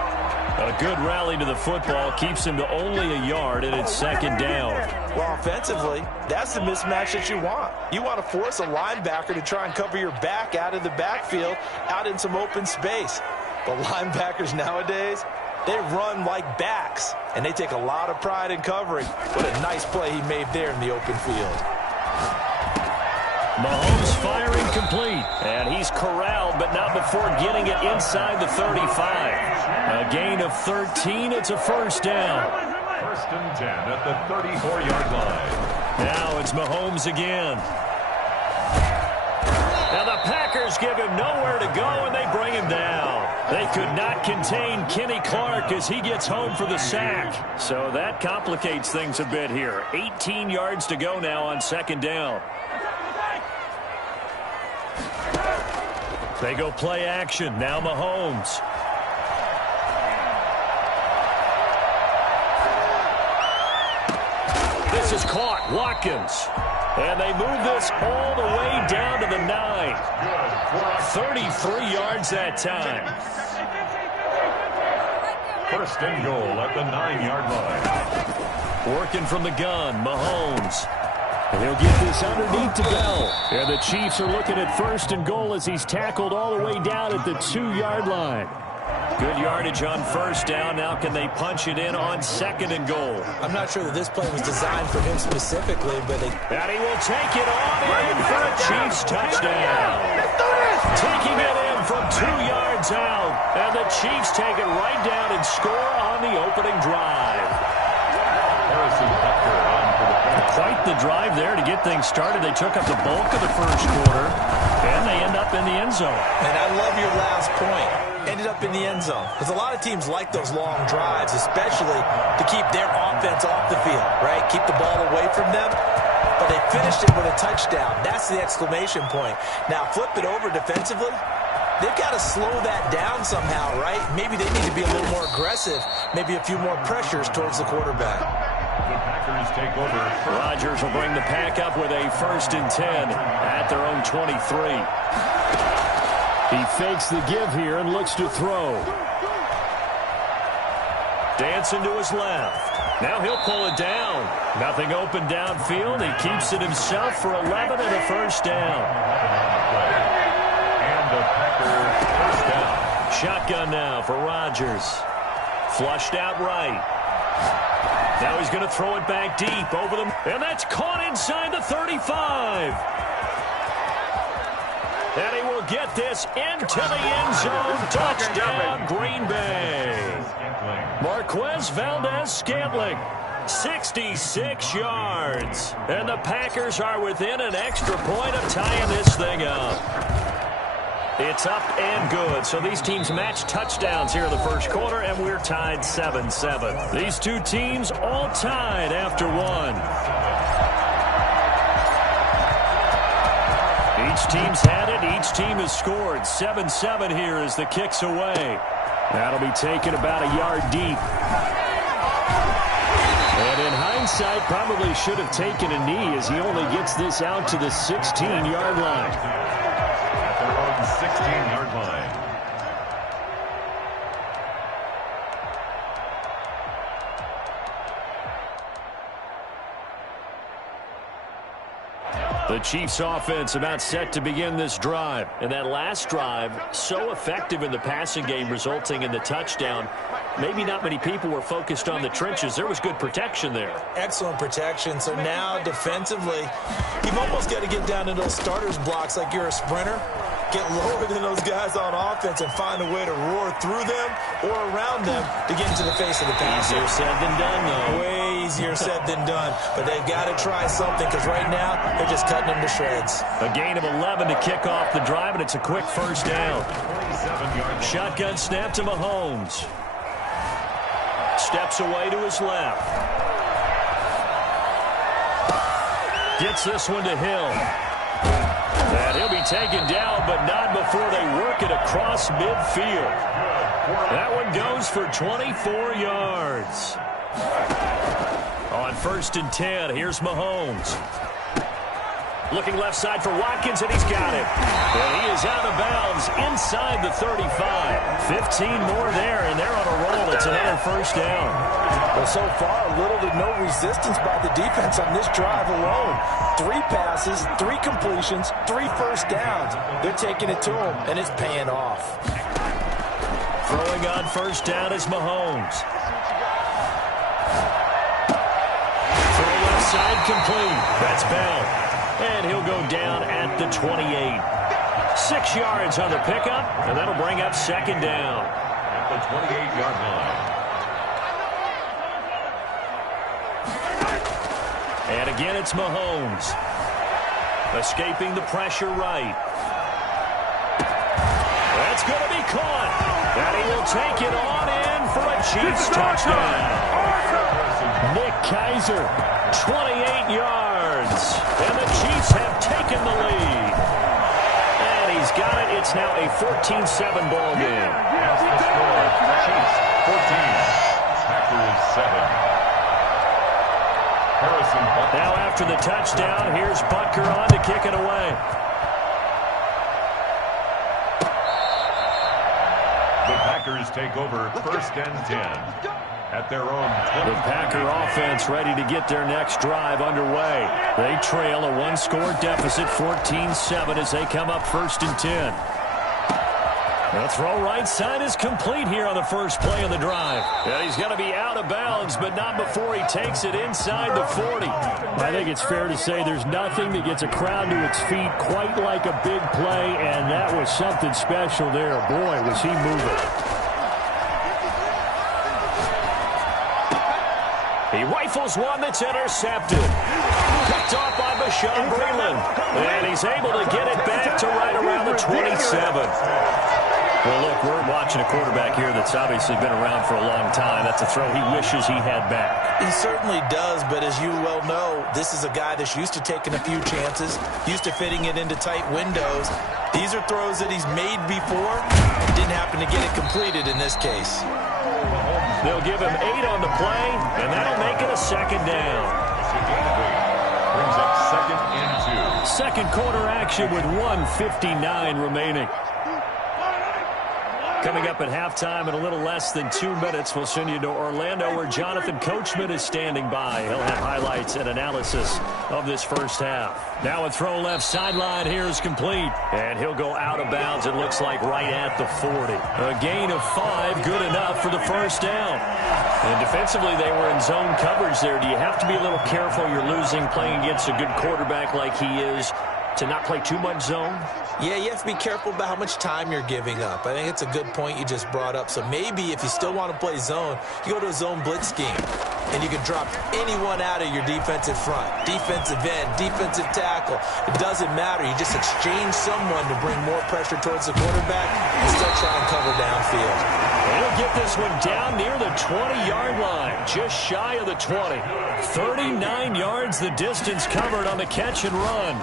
A good rally to the football keeps him to only a yard, and it's 2nd down. Well, offensively, that's the mismatch that you want. You want to force a linebacker to try and cover your back out of the backfield, out in some open space. But linebackers nowadays, they run like backs, and they take a lot of pride in covering. What a nice play he made there in the open field. Mahomes firing complete, and he's corralled, but not before getting it inside the 35. A gain of 13, it's a first down. 1st and 10 at the 34-yard line. Now it's Mahomes again. Now the Packers give him nowhere to go, and they bring him down. They could not contain Kenny Clark as he gets home for the sack. So that complicates things a bit here. 18 yards to go now on 2nd down. They go play action. Now Mahomes. This is caught. Watkins. And they move this all the way down to the 9. 33 yards that time. First and goal at the 9-yard line. Working from the gun, Mahomes. And he'll get this underneath to Bell. And the Chiefs are looking at first and goal as he's tackled all the way down at the 2-yard line. Good yardage on first down. Now can they punch it in on second and goal? I'm not sure that this play was designed for him specifically, but and he will take it on in for a Chiefs touchdown. Taking it in from 2 yards out. And the Chiefs take it right down and score on the opening drive. Quite the drive there to get things started. They took up the bulk of the first quarter, and they end up in the end zone. And I love your last point. Ended up in the end zone. Because a lot of teams like those long drives, especially to keep their offense off the field, right? Keep the ball away from them. But they finished it with a touchdown. That's the exclamation point. Now, flip it over defensively. They've got to slow that down somehow, right? Maybe they need to be a little more aggressive. Maybe a few more pressures towards the quarterback. The Packers take over. Rodgers will bring the pack up with a 1st and 10 at their own 23. He fakes the give here and looks to throw. Dancing to his left. Now he'll pull it down. Nothing open downfield. He keeps it himself for 11 and a first down. And the Packers first down. Shotgun now for Rodgers. Flushed out right. Now he's going to throw it back deep over them. And that's caught inside the 35. And he will get this into the end zone. Touchdown, Green Bay. Marquez Valdez-Scantling, 66 yards. And the Packers are within an extra point of tying this thing up. It's up and good. So these teams match touchdowns here in the first quarter, and we're tied 7-7. These two teams all tied after one. Each team's had it. Each team has scored. 7-7 here as the kick's away. That'll be taken about a yard deep. And in hindsight, probably should have taken a knee as he only gets this out to the 16-yard line. At their own 16-yard line. The Chiefs offense about set to begin this drive. And that last drive, so effective in the passing game, resulting in the touchdown. Maybe not many people were focused on the trenches. There was good protection there. Excellent protection. So now defensively, you've almost got to get down to those starters blocks like you're a sprinter. Get lower than those guys on offense and find a way to roar through them or around them to get into the face of the passer. Easier said than done, though. Way easier said than done. But they've got to try something because right now they're just cutting them to shreds. A gain of 11 to kick off the drive, and it's a quick first down. Shotgun snap to Mahomes. Steps away to his left. Gets this one to Hill. And he'll be taken down, but not before they work it across midfield. That one goes for 24 yards. On 1st and 10, here's Mahomes. Looking left side for Watkins, and he's got it. And he is out of bounds inside the 35. 15 more there, and they're on a roll. It's another first down. Well, so far, little to no resistance by the defense on this drive alone. 3 passes, 3 completions, 3 first downs. They're taking it to him, and it's paying off. Throwing on first down is Mahomes. Throw left side complete. That's Bell. And he'll go down at the 28. 6 yards on the pickup, and that'll bring up second down. At the 28-yard line. And again, it's Mahomes. Escaping the pressure right. That's going to be caught. And he will take it on in for a Chiefs touchdown. Nick Keiser, 28 yards. And the Chiefs have taken the lead. And he's got it It's now a 14-7 ball game. That's the score. Chiefs 14, Packers 7. Harrison Butker. Now after the touchdown, here's Butker on to kick it away. The Packers take over 1st and 10 at their own 20. The Packer offense ready to get their next drive underway. They trail a one-score deficit, 14-7, as they come up 1st and 10. The throw right side is complete here on the first play of the drive. Yeah, he's going to be out of bounds, but not before he takes it inside the 40. I think it's fair to say there's nothing that gets a crowd to its feet quite like a big play, and that was something special there. Boy, was he moving. He rifles one that's intercepted. Picked off by Bashaud Breeland. And he's able to get it back to right around the 27. Well, look, we're watching a quarterback here that's obviously been around for a long time. That's a throw he wishes he had back. He certainly does, but as you well know, this is a guy that's used to taking a few chances, used to fitting it into tight windows. These are throws that he's made before. Didn't happen to get it completed in this case. They'll give him 8 on the play, and that'll make it a 2nd down. Brings up 2nd and 2. Second quarter action with 1:59 remaining. Coming up at halftime in a little less than 2 minutes, we'll send you to Orlando where Jonathan Coachman is standing by. He'll have highlights and analysis of this first half. Now a throw left sideline here is complete. And he'll go out of bounds, it looks like right at the 40. A gain of 5, good enough for the first down. And defensively, they were in zone coverage there. Do you have to be a little careful? You're losing playing against a good quarterback like he is to not play too much zone? Yeah, you have to be careful about how much time you're giving up. I think it's a good point you just brought up. So maybe if you still want to play zone, you go to a zone blitz scheme, and you can drop anyone out of your defensive front, defensive end, defensive tackle. It doesn't matter. You just exchange someone to bring more pressure towards the quarterback and still try and cover downfield. He'll get this one down near the 20-yard line, just shy of the 20. 39 yards the distance covered on the catch and run.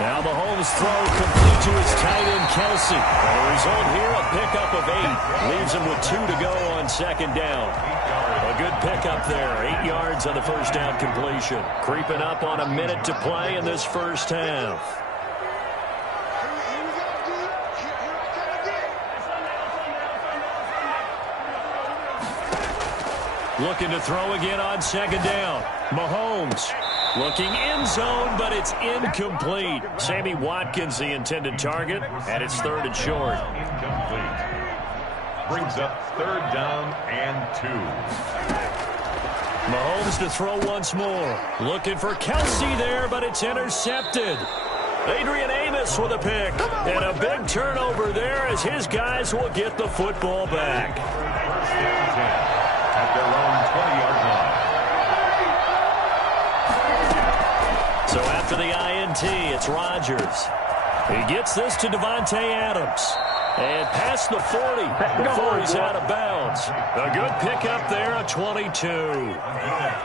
Now Mahomes' throw complete to his tight end, Kelsey. And the result here, a pickup of 8. Leaves him with 2 to go on 2nd down. A good pickup there. 8 yards on the first down completion. Creeping up on a minute to play in this first half. Looking to throw again on 2nd down. Mahomes looking in zone, but it's incomplete. Sammy Watkins, the intended target, and it's 3rd and short. Incomplete. Brings up 3rd down and 2. Mahomes to throw once more. Looking for Kelsey there, but it's intercepted. Adrian Amos with a pick. And a big turnover there as his guys will get the football back. 1st and 10 at their own 20-yard line. So after the INT, it's Rodgers. He gets this to Davante Adams. And past the 40 before he's out of bounds. A good pickup there, a 22.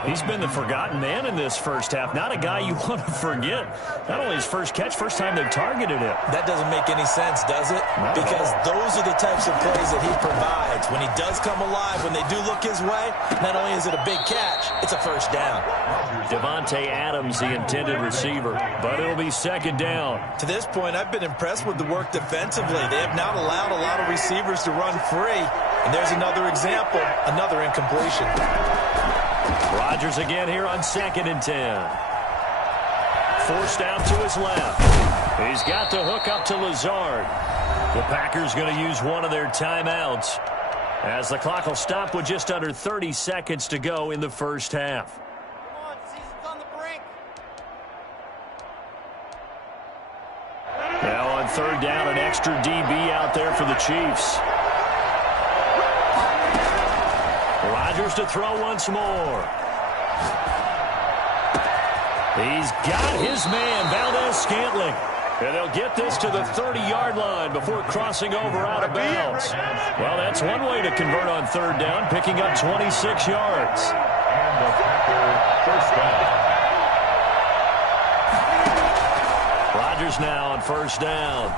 He's been the forgotten man in this first half. Not a guy you want to forget. Not only his first catch, first time they've targeted him. That doesn't make any sense, does it? Because those are the types of plays that he provides. When he does come alive, when they do look his way, not only is it a big catch, it's a first down. Davante Adams, the intended receiver. But it'll be 2nd down. To this point, I've been impressed with the work defensively. They have not allowed a lot of receivers to run free. And there's another example, another incompletion. Rodgers again here on 2nd and 10. Forced out to his left. He's got the hook up to Lazard. The Packers going to use one of their timeouts as the clock will stop with just under 30 seconds to go in the first half. Come on, season's on the brink. Now on 3rd down, an extra DB out there for the Chiefs. Rodgers to throw once more. He's got his man, Valdez-Scantling. And they'll get this to the 30-yard line before crossing over out of bounds. Well, that's one way to convert on 3rd down, picking up 26 yards. And the Packer first down. Rodgers now on first down.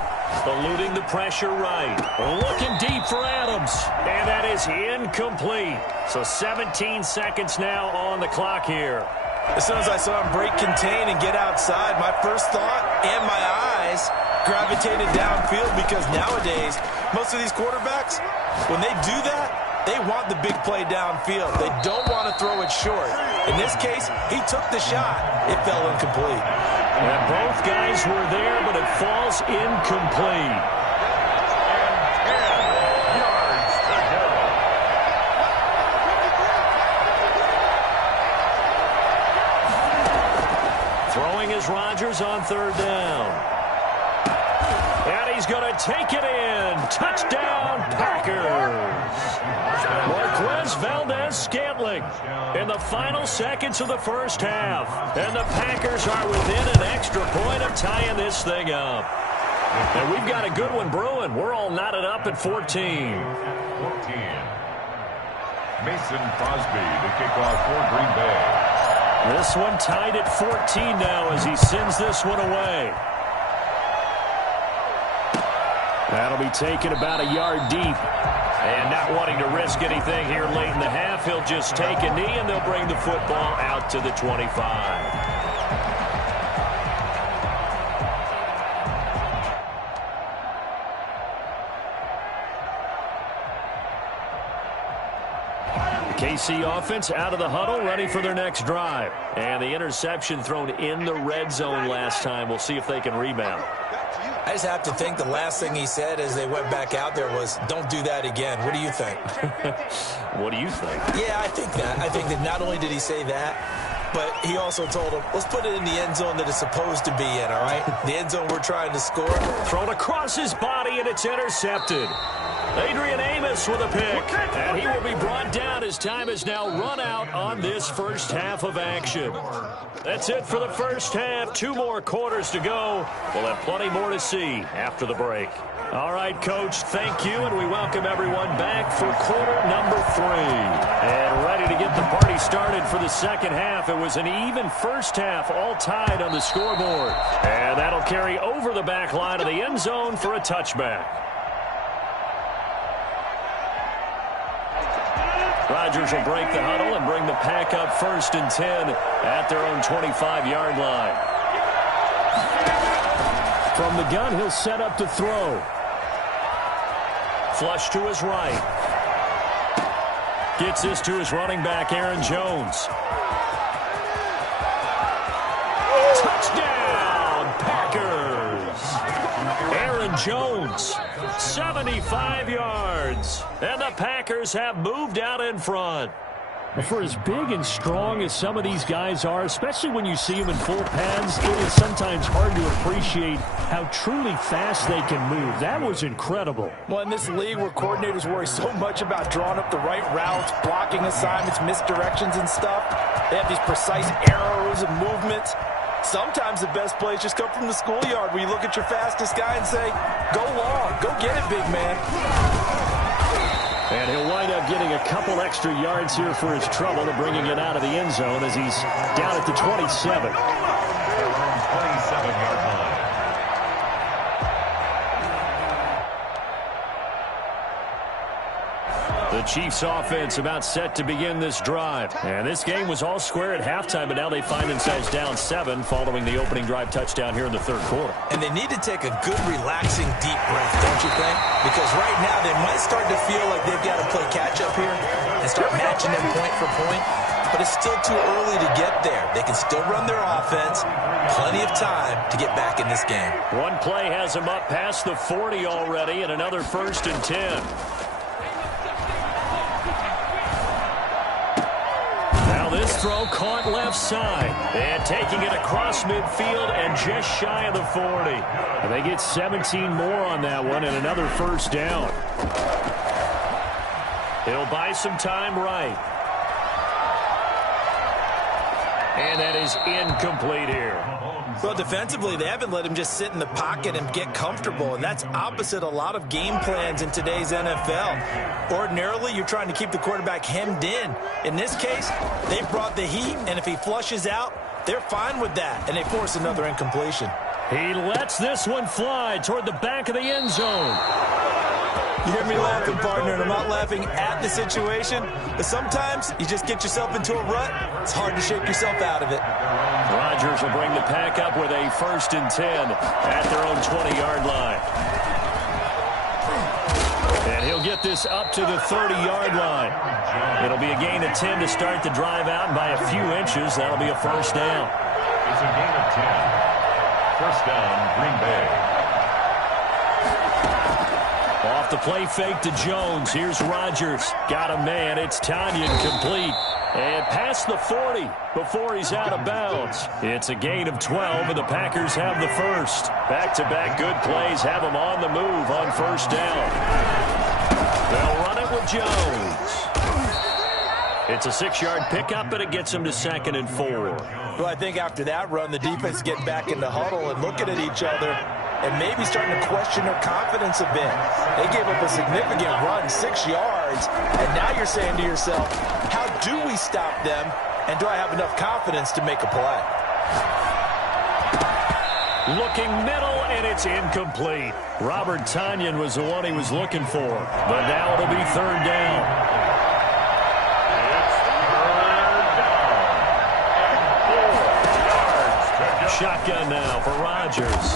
Eluding the pressure right. Looking deep for Adams. And that is incomplete. So 17 seconds now on the clock here. As soon as I saw him break contain and get outside, my first thought and my eyes gravitated downfield, because nowadays, most of these quarterbacks, when they do that, they want the big play downfield. They don't want to throw it short. In this case, he took the shot. It fell incomplete. And both guys were there, but it falls incomplete. And 10 yards to go. Throwing is Rodgers on third down. And he's going to take it in. Touchdown, Packers. Marquez Valdez-Scantling in the final seconds of the first half. And the Packers are within an extra point of tying this thing up. And we've got a good one brewing. We're all knotted up at 14. 14. Mason Crosby, the kickoff for Green Bay. This one tied at 14 now as he sends this one away. That'll be taken about a yard deep. And not wanting to risk anything here late in the half, he'll just take a knee and they'll bring the football out to the 25. KC offense out of the huddle, ready for their next drive. And the interception thrown in the red zone last time. We'll see if they can rebound. I just have to think the last thing he said as they went back out there was, don't do that again. What do you think? What do you think? Yeah, I think that. I think that not only did he say that, but he also told him, let's put it in the end zone that it's supposed to be in, all right? The end zone we're trying to score. Thrown across his body, and it's intercepted. Adrian Amos with a pick, and he will be brought down as time is now run out on this first half of action. That's it for the first half. 2 more quarters to go. We'll have plenty more to see after the break. All right, Coach, thank you, and we welcome everyone back for quarter number 3. And ready to get the party started for the second half. It was an even first half, all tied on the scoreboard. And that'll carry over the back line of the end zone for a touchback. Rodgers will break the huddle and bring the Pack up 1st and 10 at their own 25-yard line. From the gun, he'll set up to throw. Flush to his right. Gets this to his running back, Aaron Jones. Touchdown, Packers! Aaron Jones, 75 yards. And the Packers have moved out in front. For as big and strong as some of these guys are, especially when you see them in full pads, it is sometimes hard to appreciate how truly fast they can move. That was incredible. Well, in this league where coordinators worry so much about drawing up the right routes, blocking assignments, misdirections and stuff, they have these precise arrows and movements. Sometimes the best plays just come from the schoolyard, where you look at your fastest guy and say, go long, go get it, big man. And he'll wind up getting a couple extra yards here for his trouble to bringing it out of the end zone as he's down at the 27. 27-yard line. The Chiefs offense about set to begin this drive. And this game was all square at halftime, but now they find themselves down 7 following the opening drive touchdown here in the third quarter. And they need to take a good, relaxing, deep breath, don't you think? Because right now they might start to feel like they've got to play catch-up here and start matching them point for point. But it's still too early to get there. They can still run their offense. Plenty of time to get back in this game. One play has them up past the 40 already, and another 1st and 10. This throw caught left side, and taking it across midfield and just shy of the 40. And they get 17 more on that one and another 1st down. He'll buy some time right. And that is incomplete here. Well, defensively, they haven't let him just sit in the pocket and get comfortable, and that's opposite a lot of game plans in today's NFL. Ordinarily, you're trying to keep the quarterback hemmed in. In this case, they brought the heat, and if he flushes out, they're fine with that, and they force another incompletion. He lets this one fly toward the back of the end zone. You hear me laughing, partner, and I'm not laughing at the situation, but sometimes you just get yourself into a rut. It's hard to shake yourself out of it. Rodgers will bring the Pack up with a 1st and 10 at their own 20-yard line. And he'll get this up to the 30-yard line. It'll be a gain of 10 to start the drive out, and by a few inches, that'll be a 1st down. It's a gain of 10. 1st down, Green Bay. Off the play fake to Jones. Here's Rodgers. Got a man. It's Tanyan complete. And past the 40 before he's out of bounds. It's a gain of 12, and the Packers have the 1st. Back-to-back good plays have them on the move on 1st down. They'll run it with Jones. It's a 6-yard pickup, and it gets them to 2nd and 4. Well, I think after that run, the defense getting back in the huddle and looking at each other and maybe starting to question their confidence a bit. They gave up a significant run, 6 yards, and now you're saying to yourself, how do we stop them, and do I have enough confidence to make a play? Looking middle, and it's incomplete. Robert Tanyan was the one he was looking for, but now it'll be 3rd down. Shotgun now for Rodgers.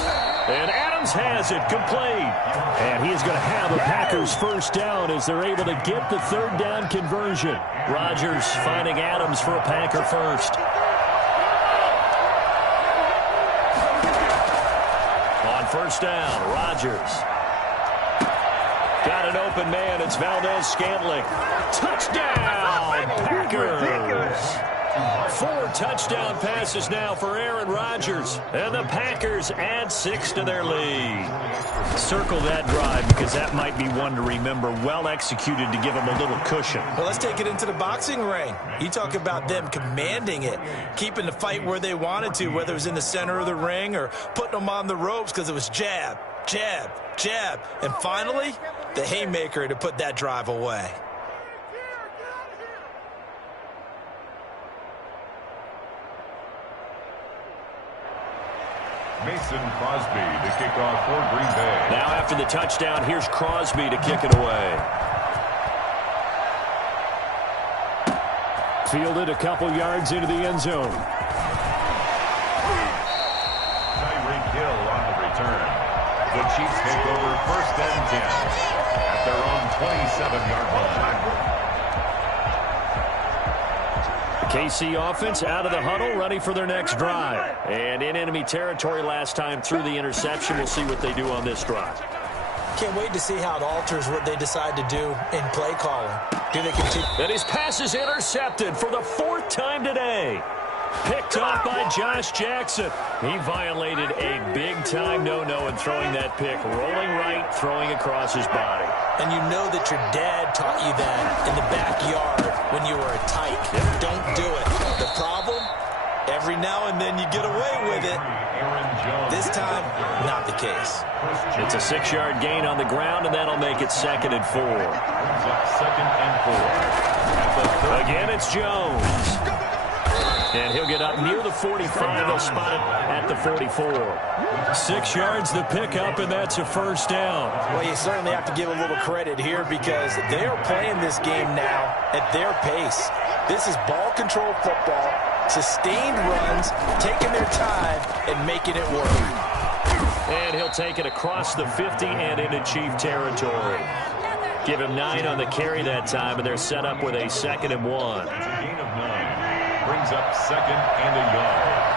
And Adams has it complete. And he's going to have the Packers 1st down as they're able to get the 3rd down conversion. Rodgers finding Adams for a Packer 1st. On 1st down, Rodgers. Got an open man. It's Valdez-Scantling. Touchdown, Packers. 4 touchdown passes now for Aaron Rodgers. And the Packers add 6 to their lead. Circle that drive because that might be one to remember. Well executed to give them a little cushion. Well, let's take it into the boxing ring. You talk about them commanding it, keeping the fight where they wanted to, whether it was in the center of the ring or putting them on the ropes because it was jab, jab, jab. And finally, the haymaker to put that drive away. Mason Crosby to kick off for Green Bay. Now after the touchdown, here's Crosby to kick it away. Fielded a couple yards into the end zone. Tyreek Hill on the return. The Chiefs take over 1st and 10 at their own 27-yard line. KC offense out of the huddle, ready for their next drive. And in enemy territory last time through the interception. We'll see what they do on this drive. Can't wait to see how it alters what they decide to do in play calling. Do they continue? And his pass is intercepted for the 4th time today. Picked off by Josh Jackson. He violated a big-time no-no in throwing that pick. Rolling right, throwing across his body. And you know that your dad taught you that in the backyard when you were a tyke. Don't do it. The problem? Every now and then you get away with it. This time, not the case. It's a 6-yard gain on the ground, and that'll make it 2nd and 4. 2nd and 4. Again, it's Jones. And he'll get up near the 45. They'll spot it at the 44. 6 yards the pickup, and that's a 1st down. Well, you certainly have to give a little credit here because they are playing this game now at their pace. This is ball control football, sustained runs, taking their time, and making it work. And he'll take it across the 50 and into Chief territory. Give him 9 on the carry that time, and they're set up with a 2nd and 1. It's a gain of 9. Brings up 2nd and a yard.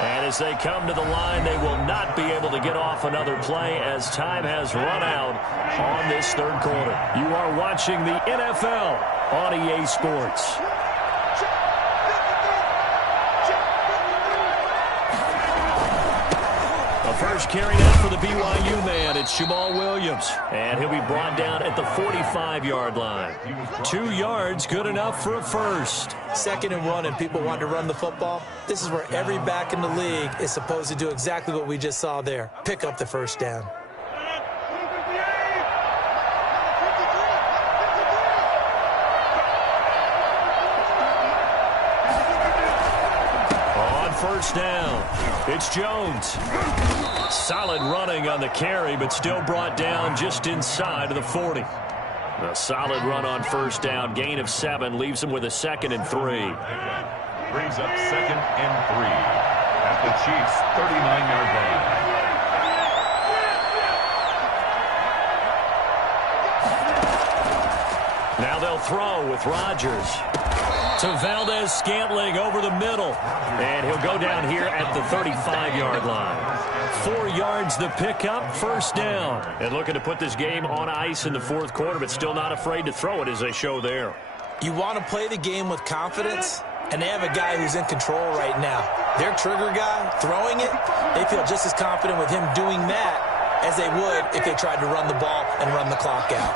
And as they come to the line, they will not be able to get off another play as time has run out on this 3rd quarter. You are watching the NFL on EA Sports. First carry out for the BYU man. It's Jamal Williams. And he'll be brought down at the 45-yard line. 2 yards, good enough for a 1st. 2nd and 1, and people want to run the football. This is where every back in the league is supposed to do exactly what we just saw there. Pick up the 1st down. first down. It's Jones. Solid running on the carry, but still brought down just inside of the 40. A solid run on first down. Gain of 7 leaves him with a 2nd and 3. Brings up 2nd and 3 at the Chiefs' 39-yard line. Now they'll throw with Rodgers. To Valdez-Scantling over the middle. And he'll go down here at the 35-yard line. 4 yards the pickup, first down. And looking to put this game on ice in the fourth quarter, but still not afraid to throw it as they show there. You want to play the game with confidence, and they have a guy who's in control right now. Their trigger guy, throwing it, they feel just as confident with him doing that as they would if they tried to run the ball and run the clock out.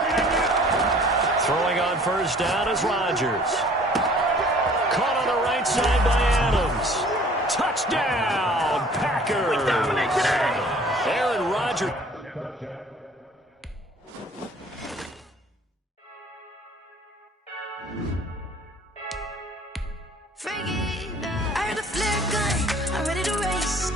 Throwing on first down is Rodgers. Caught on the right side by Adams. Touchdown, Packers. We dominate today. Aaron Rodgers. I heard a flare gun, I'm ready to race.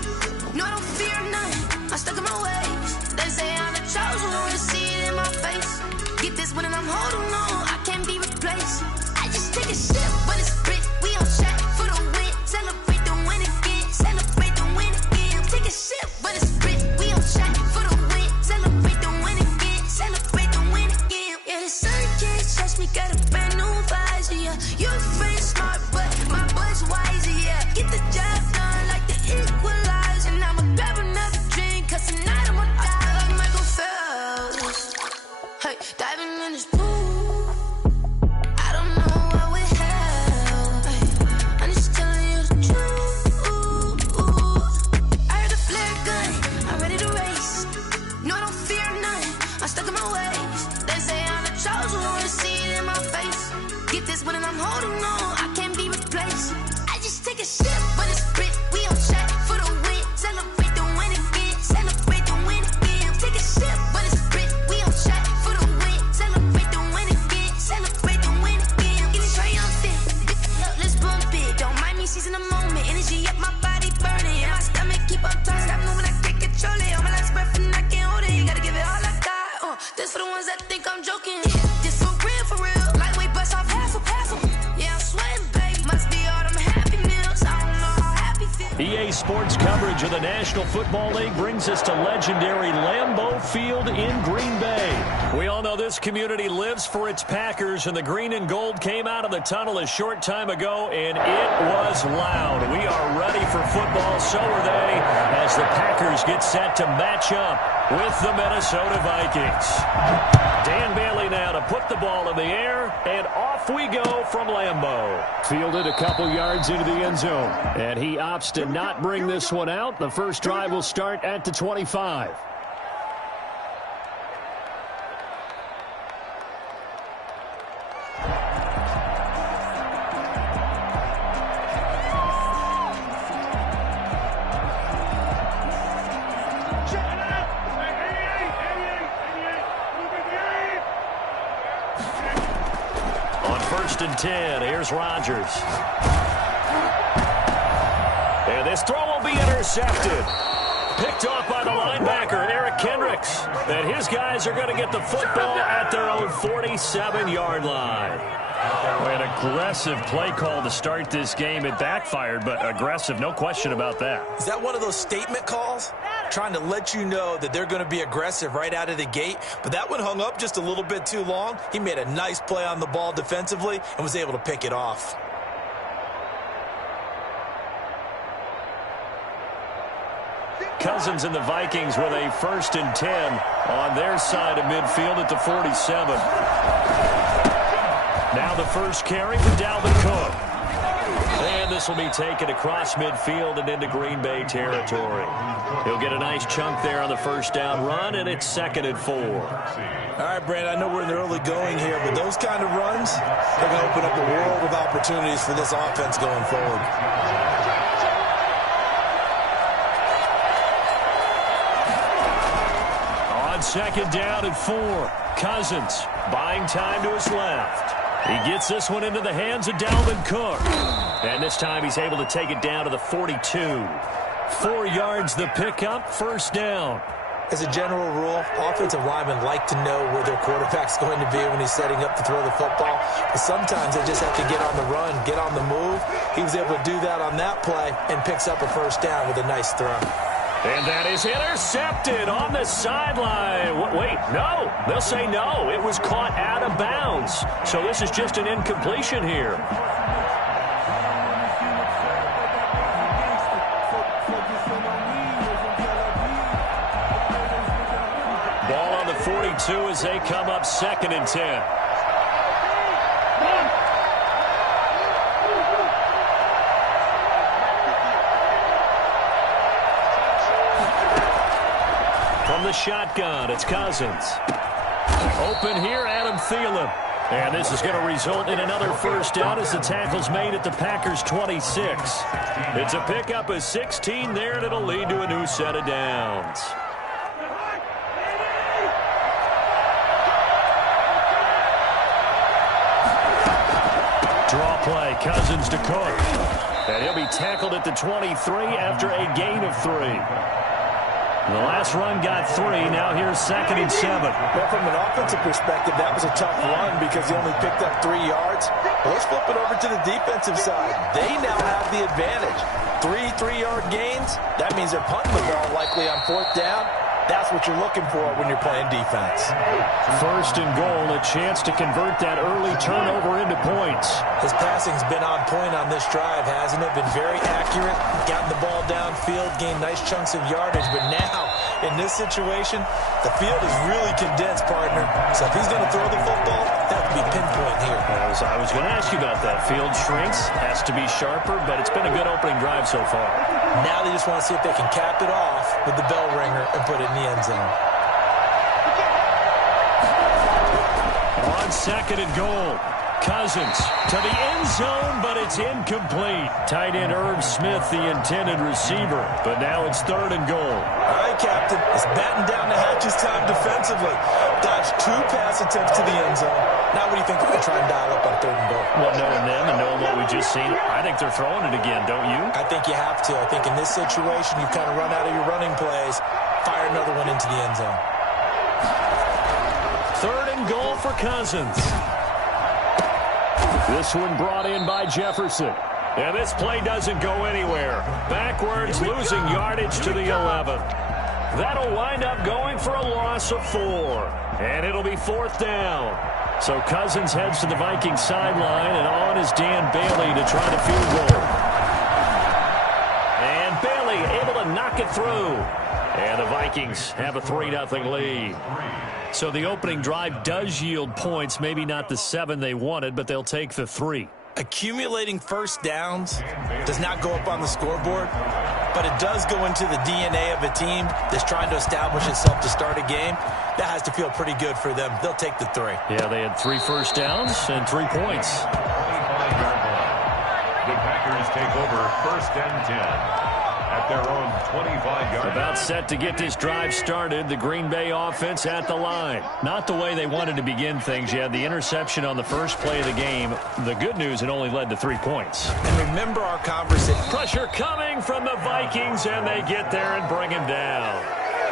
No, I don't fear none, I'm stuck in my ways. They say I'm the chosen one, see it in my face. Get this one and I'm holding on, I can't be replaced. I just take a sip, but it's spit, we on track for the win. Celebrate the win again, celebrate the win again. Take a sip, but it's spit, we on track for the win. Celebrate the win again, celebrate the win again. Yeah, the sun can't touch me, got a brand new visor, yeah. You're friend smart, but my boy's wiser, yeah. Get the job done like the equalizer. And I'ma grab another drink, cause tonight I'ma die like Michael Phelps. Hey, diving in this pool, I don't know what we have. Hey, I'm just telling you the truth. I heard a flare gun, I'm ready to race. No, I don't fear none, I'm stuck in my ways. They say I'm the chosen one, see it in my face. Get this one and I'm holding on, I can't be replaced. I just take a sip, but it's spit, we on track for the win. Celebrate the win again, celebrate the win again. Take a sip, but it's spit, we on track for the win. Celebrate the win again, celebrate the win again. Get it triumphant, look, let's bump it. Don't mind me seizing the moment, energy up my body burning. And my stomach keep up tight, stop moving, I can't control it. On my last breath and I can't hold it, you gotta give it all I got. This for the ones that think I'm joking. This for real, lightweight bust off half of. Yeah, I'm sweating, babe, must be all them happy meals. I don't know how happy feel. EA Sports coverage of the National Football League brings us to legendary Lambeau Field in Green Bay. We all know this community lives for its Packers, and the green and gold came out of the tunnel a short time ago, and it was loud. We are ready for football, so are they, as the Packers get set to match up with the Minnesota Vikings. Dan Bailey now to put the ball in the air, and off we go from Lambeau. Fielded a couple yards into the end zone, and he opts to not bring this one out. The first drive will start at the 25. On 1st and 10, here's Rodgers. And this throw will be intercepted. Picked off by the linebacker, Eric Kendricks. And his guys are going to get the football at their own 47-yard line. An aggressive play call to start this game. It backfired, but aggressive, no question about that. Is that one of those statement calls? Trying to let you know that they're going to be aggressive right out of the gate. But that one hung up just a little bit too long. He made a nice play on the ball defensively and was able to pick it off. Cousins and the Vikings with a 1st and 10 on their side of midfield at the 47. Now the first carry for Dalvin Cook. And this will be taken across midfield and into Green Bay territory. He'll get a nice chunk there on the first down run, and it's 2nd and 4. All right, Brandon, I know we're in the early going here, but those kind of runs, they're going to open up a world of opportunities for this offense going forward. On 2nd down and 4, Cousins buying time to his left. He gets this one into the hands of Dalvin Cook. And this time he's able to take it down to the 42. 4 yards the pickup, first down. As a general rule, offensive linemen like to know where their quarterback's going to be when he's setting up to throw the football. But sometimes they just have to get on the run, get on the move. He was able to do that on that play and picks up a first down with a nice throw. And that is intercepted on the sideline. Wait, no. They'll say no. It was caught out of bounds. So this is just an incompletion here. Ball on the 42 as they come up 2nd and 10. From the shotgun, it's Cousins. Open here, Adam Thielen. And this is going to result in another first down as the tackle's made at the Packers' 26. It's a pickup of 16 there, and it'll lead to a new set of downs. Draw play, Cousins to Cook. And he'll be tackled at the 23 after a gain of 3. The last run got 3. Now here's 2nd and 7. Well, from an offensive perspective, that was a tough run because he only picked up 3 yards. Well, let's flip it over to the defensive side. They now have the advantage. 3 3-yard gains. That means they're punting the ball likely on 4th down. That's what you're looking for when you're playing defense. 1st and goal, a chance to convert that early turnover into points. His passing's been on point on this drive, hasn't it? Been very accurate, gotten the ball downfield, gained nice chunks of yardage. But now, in this situation, the field is really condensed, partner. So if he's going to throw the football, that could be pinpoint here. I was going to ask you about that. Field shrinks, has to be sharper, but it's been a good opening drive so far. Now they just want to see if they can cap it off with the bell ringer and put it in the end zone. On 2nd and goal, Cousins to the end zone, but it's incomplete. Tight end Irv Smith, the intended receiver, but now it's 3rd and goal. All right, Captain. It's batting down the hatches time defensively. Dodged 2 pass attempts to the end zone. Now what do you think they're going to try and dial up on 3rd and goal? Well, knowing them and knowing what we just seen, I think they're throwing it again, don't you? I think you have to. I think in this situation, you've kind of run out of your running plays. Fire another one into the end zone. 3rd and goal for Cousins. This one brought in by Jefferson. And this play doesn't go anywhere. Backwards, losing yardage to the 11. That'll wind up going for a loss of 4. And it'll be 4th down. So Cousins heads to the Vikings sideline, and on is Dan Bailey to try the field goal. And Bailey able to knock it through. And the Vikings have a 3-0 lead. So the opening drive does yield points, maybe not the 7 they wanted, but they'll take the 3. Accumulating first downs does not go up on the scoreboard, but it does go into the DNA of a team that's trying to establish itself to start a game. That has to feel pretty good for them. They'll take the 3. Yeah, they had 3 first downs and 3 points. 25-yard line. The Packers take over 1st and 10. At their own 25-yard line. About set to get this drive started. The Green Bay offense at the line. Not the way they wanted to begin things. You had the interception on the first play of the game. The good news, it only led to 3 points. And remember our conversation. Pressure coming from the Vikings, and they get there and bring him down.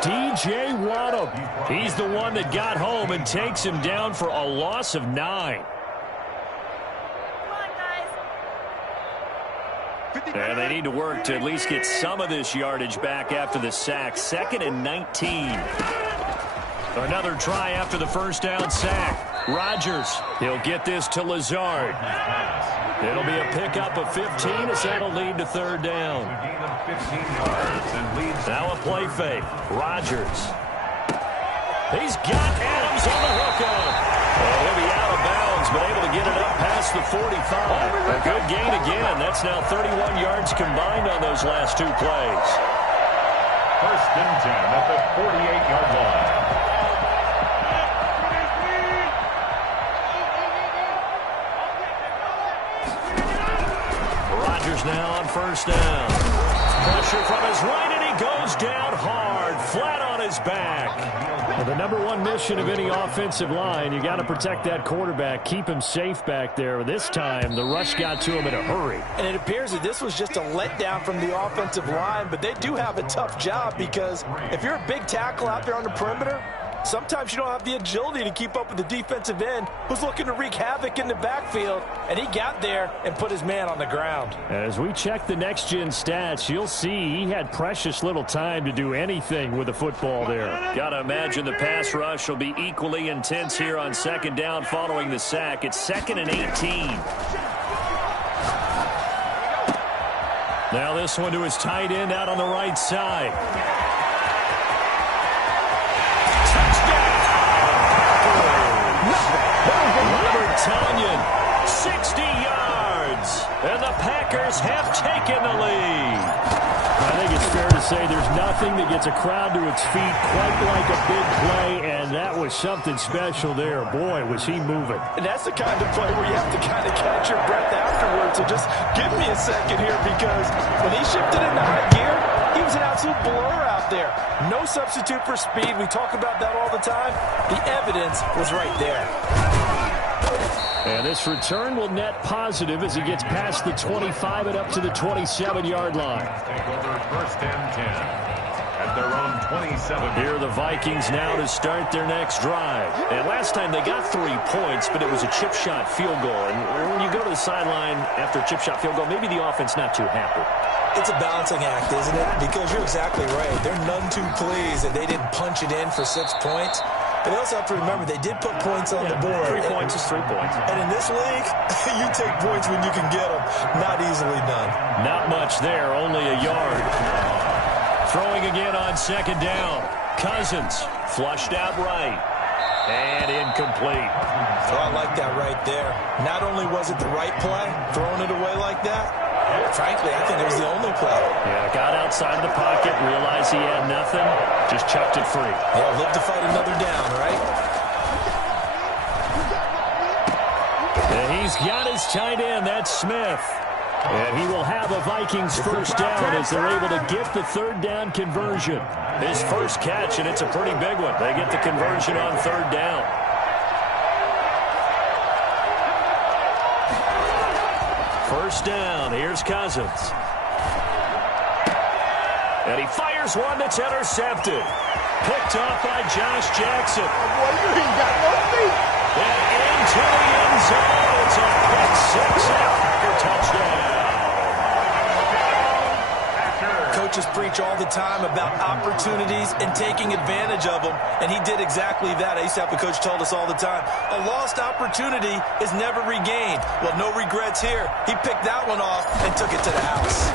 DJ Waddle. He's the one that got home and takes him down for a loss of 9. And they need to work to at least get some of this yardage back after the sack. 2nd and 19. Another try after the first down sack. Rodgers, he'll get this to Lazard. It'll be a pickup of 15 as that'll lead to 3rd down. Now a play fake. Rodgers. He's got Adams on the hookup. And he'll be out of bounds, but able to get it up past the 45. A good gain again. That's now 31 yards combined on those last 2 plays. 1st and 10 at the 48-yard line. Rodgers now on 1st down. Pressure from his right, and he goes down hard, flat on his back. Well, the number one mission of any offensive line, you got to protect that quarterback, keep him safe back there. This time, the rush got to him in a hurry. And it appears that this was just a letdown from the offensive line, but they do have a tough job because if you're a big tackle out there on the perimeter, sometimes you don't have the agility to keep up with the defensive end who's looking to wreak havoc in the backfield, and he got there and put his man on the ground. As we check the next-gen stats, you'll see he had precious little time to do anything with the football there. Got to imagine the pass rush will be equally intense here on second down following the sack. It's 2nd and 18. Now this one to his tight end out on the right side. Tanyan, 60 yards, and the Packers have taken the lead. I think it's fair to say there's nothing that gets a crowd to its feet quite like a big play, and that was something special there. Boy, was he moving. And that's the kind of play where you have to kind of catch your breath afterwards. So just give me a second here, because when he shifted into high gear, he was an absolute blur out there. No substitute for speed. We talk about that all the time. The evidence was right there. And this return will net positive as he gets past the 25 and up to the 27-yard line. Take over 1st and 10 at their own 27. Here are the Vikings now to start their next drive. And last time they got 3 points, but it was a chip shot field goal. And when you go to the sideline after a chip shot field goal, maybe the offense not too happy. It's a balancing act, isn't it? Because you're exactly right. They're none too pleased that they didn't punch it in for 6 points. But they also have to remember they did put points on the board. 3 points is 3 points. And in this league, you take points when you can get them. Not easily done. Not much there, only a yard. Throwing again on second down. Cousins flushed out right. And incomplete. So I like that right there. Not only was it the right play, throwing it away like that, frankly, I think it was the only play. Yeah, got outside of the pocket, realized he had nothing, just chucked it free. Yeah, live to fight another down, right? And he's got his tight end, that's Smith. And he will have a Vikings first down as they're able to get the third down conversion. His first catch, and it's a pretty big one. They get the conversion on third down. First down, here's Cousins. And he fires one that's intercepted. Picked off by Josh Jackson. And into the end zone. It's a pick six and a Packer touchdown. Coaches preach all the time about opportunities and taking advantage of them, and he did exactly that. I used to have a coach told us all the time, a lost opportunity is never regained. Well, no regrets here. He picked that one off and took it to the house.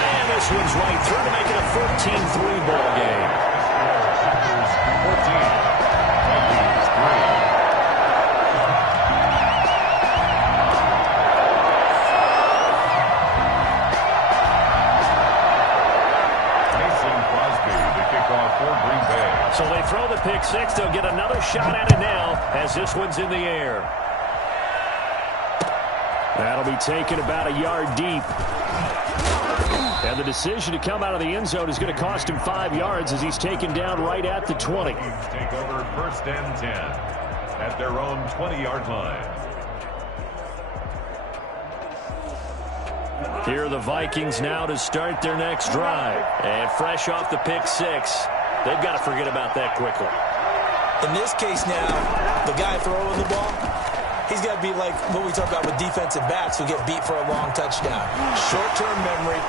And this one's right through to make it a 14-3 ball game. 14. So they throw the pick six. They'll get another shot at it now as this one's in the air. That'll be taken about a yard deep. And the decision to come out of the end zone is going to cost him 5 yards as he's taken down right at the 20. Take over 1st and 10 at their own 20-yard line. Here are the Vikings now to start their next drive. And fresh off the pick six, they've got to forget about that quickly. In this case now, the guy throwing the ball, he's got to be like what we talk about with defensive backs who get beat for a long touchdown. Short-term memory,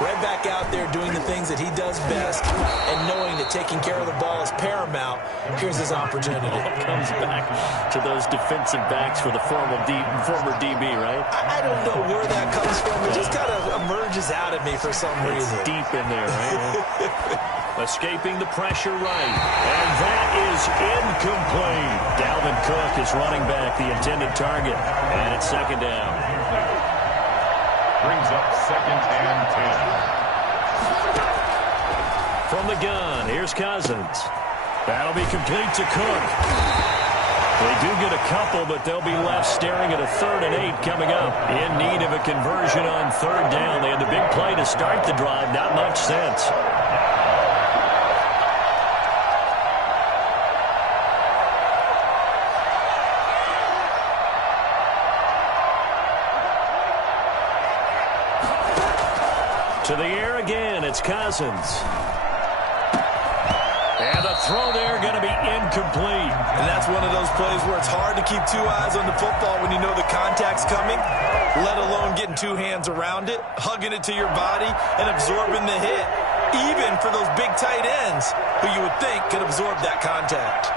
right back out there doing the things that he does best, and knowing that taking care of the ball is paramount. Here's his opportunity. It comes back to those defensive backs for the former DB, right? I don't know where that comes from. It just kind of emerges out at me for some reason. It's deep in there, right? Escaping the pressure right. And that is incomplete. Dalvin Cook is running back the intended target. And it's second down. Brings up 2nd and 10. From the gun, here's Cousins. That'll be complete to Cook. They do get a couple, but they'll be left staring at a 3rd and 8 coming up. In need of a conversion on 3rd down. They had the big play to start the drive. Not much sense. To the air again, it's Cousins. And the throw there going to be incomplete. And that's one of those plays where it's hard to keep 2 eyes on the football when you know the contact's coming, let alone getting 2 hands around it, hugging it to your body, and absorbing the hit, even for those big tight ends who you would think could absorb that contact.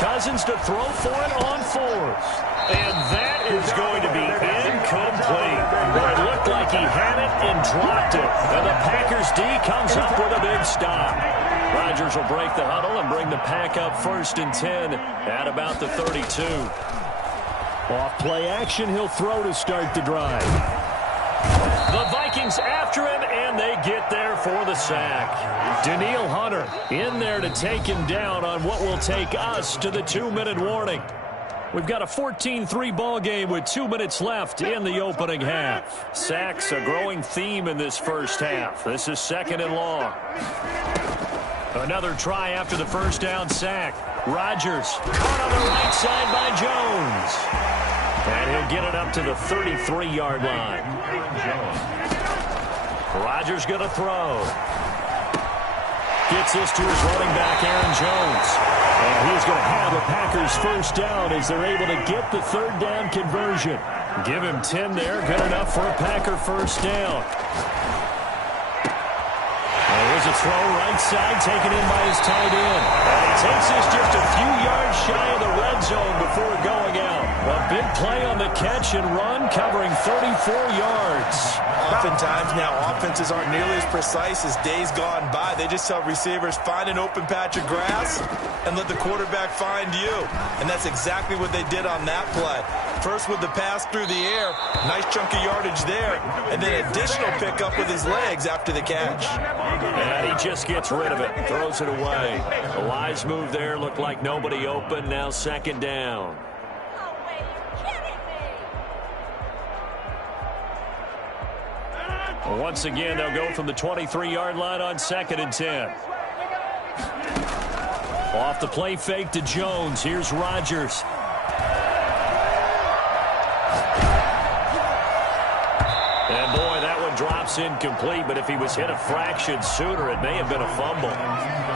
Cousins to throw for it on 4th. And that is going to be incomplete. Well, it looked like he had it and dropped it. And the Packers D comes up with a big stop. Rodgers will break the huddle and bring the Pack up 1st and 10 at about the 32. Off play action, he'll throw to start the drive. The Vikings after him, and they get there for the sack. Danielle Hunter in there to take him down on what will take us to the 2-minute warning. We've got a 14-3 ball game with 2 minutes left in the opening half. Sacks a growing theme in this first half. This is 2nd and long. Another try after the first down sack. Rodgers caught on the right side by Jones. And he'll get it up to the 33-yard line. Rodgers going to throw. Gets this to his running back, Aaron Jones. And he's going to have a Packers first down as they're able to get the 3rd down conversion. Give him 10 there. Good enough for a Packer first down. There's a throw right side taken in by his tight end. And he takes this just a few yards shy of the red zone before going out. A big play on the catch and run covering 34 yards. Oftentimes now offenses aren't nearly as precise as days gone by. They just tell receivers, find an open patch of grass and let the quarterback find you. And that's exactly what they did on that play. First with the pass through the air, nice chunk of yardage there, and then additional pickup with his legs after the catch. And he just gets rid of it, throws it away. A wise move there, looked like nobody open, now 2nd down. Once again, they'll go from the 23-yard line on 2nd and 10. Off the play fake to Jones. Here's Rodgers. And boy, that one drops incomplete, but if he was hit a fraction sooner, it may have been a fumble.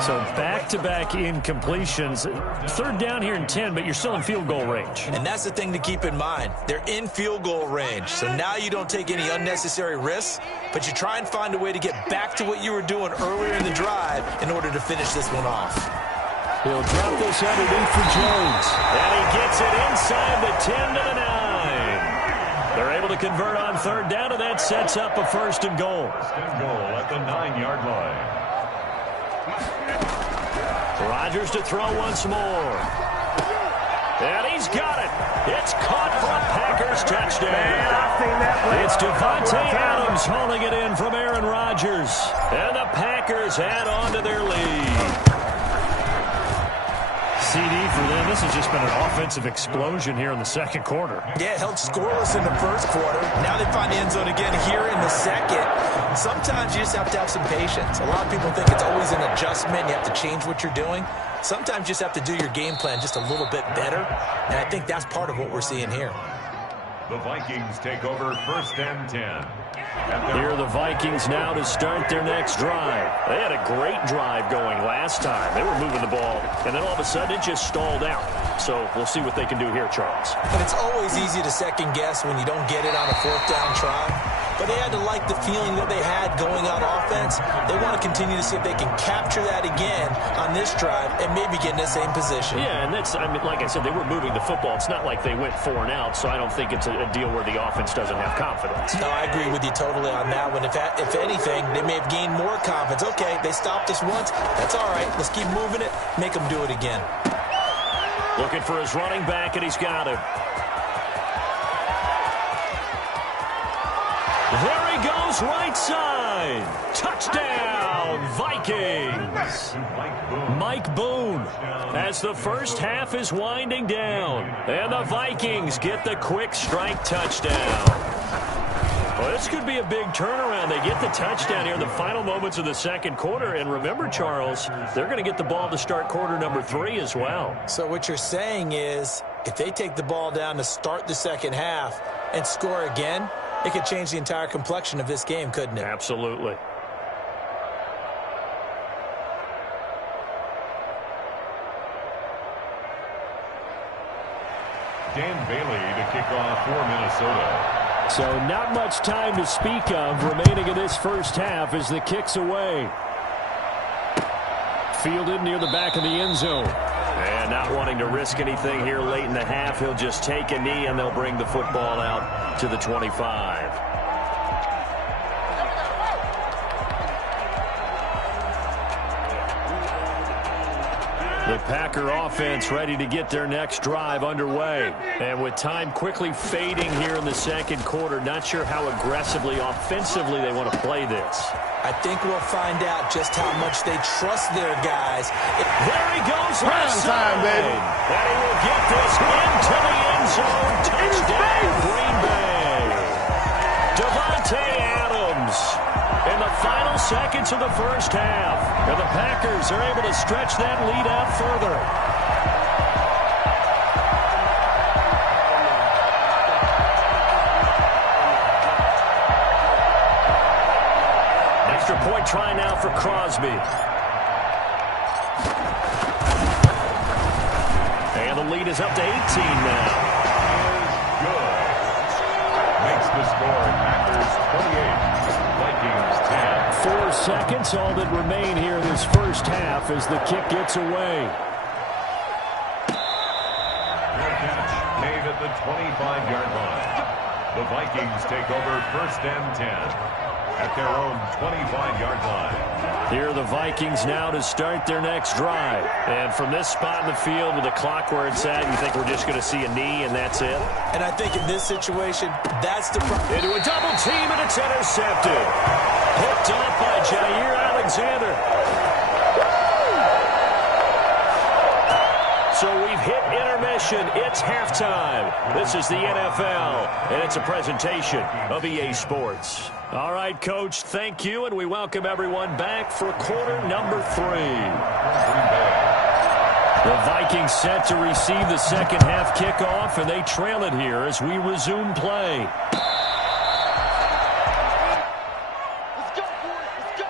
So back-to-back incompletions. 3rd down here in 10, but you're still in field goal range. And that's the thing to keep in mind. They're in field goal range. So now you don't take any unnecessary risks, but you try and find a way to get back to what you were doing earlier in the drive in order to finish this one off. He'll drop this underneath for Jones. And he gets it inside the 10 to the 9. They're able to convert on 3rd down, and that sets up a 1st and goal. 1st and goal at the 9-yard line. Rodgers to throw once more. And he's got it. It's caught for a Packers touchdown. It's Devontae Adams hauling it in from Aaron Rodgers. And the Packers add on to their lead. CD for them. This has just been an offensive explosion here in the 2nd quarter. Yeah, held scoreless in the 1st quarter. Now they find the end zone again here in the 2nd. Sometimes you just have to have some patience. A lot of people think it's always an adjustment. You have to change what you're doing. Sometimes you just have to do your game plan just a little bit better. And I think that's part of what we're seeing here. The Vikings take over 1st and 10. Here are the Vikings now to start their next drive. They had a great drive going last time. They were moving the ball, and then all of a sudden it just stalled out. So we'll see what they can do here, Charles. And it's always easy to second guess when you don't get it on a 4th down try. But they had to like the feeling that they had going on offense. They want to continue to see if they can capture that again on this drive and maybe get in the same position. Yeah, and that's, I mean, like I said, they were moving the football. It's not like they went 4 and out, so I don't think it's a deal where the offense doesn't have confidence. No, I agree with you totally on that one. If anything, they may have gained more confidence. Okay, they stopped us once. That's all right. Let's keep moving it. Make them do it again. Looking for his running back, and he's got him. There he goes, right side. Touchdown, Vikings. Mike Boone, as the first half is winding down. And the Vikings get the quick strike touchdown. Well, this could be a big turnaround. They get the touchdown here in the final moments of the second quarter. And remember, Charles, they're going to get the ball to start quarter number 3 as well. So what you're saying is, if they take the ball down to start the second half and score again, it could change the entire complexion of this game, couldn't it? Absolutely. Dan Bailey to kick off for Minnesota. So not much time to speak of remaining in this first half as the kick's away. Fielded near the back of the end zone. And not wanting to risk anything here late in the half, he'll just take a knee and they'll bring the football out to the 25. The Packer offense ready to get their next drive underway. And with time quickly fading here in the second quarter, not sure how aggressively, offensively they want to play this. I think we'll find out just how much they trust their guys. There he goes, left time, side. baby. And he will get this into the end zone. Touchdown, Green Bay. Devontae Adams in the final seconds of the first half. And the Packers are able to stretch that lead out further. Extra point try now for Crosby. And the lead is up to 18 now. Good. Makes the score Packers 28, Vikings 10. 4 seconds, all that remain here in this first half as the kick gets away. Fair catch made at the 25-yard line. The Vikings take over first and 10 at their own 25-yard line. Here are the Vikings now to start their next drive. And from this spot in the field with the clock where it's at, you think we're just going to see a knee and that's it? And I think in this situation, that's the problem. Into a double team and it's intercepted. Picked up by Jair Alexander. So we've hit intermission. It's halftime. This is the NFL, and it's a presentation of EA Sports. All right, Coach, thank you, and we welcome everyone back for quarter number 3. The Vikings set to receive the second half kickoff, and they trail it here as we resume play. Let's go, boys. Let's go.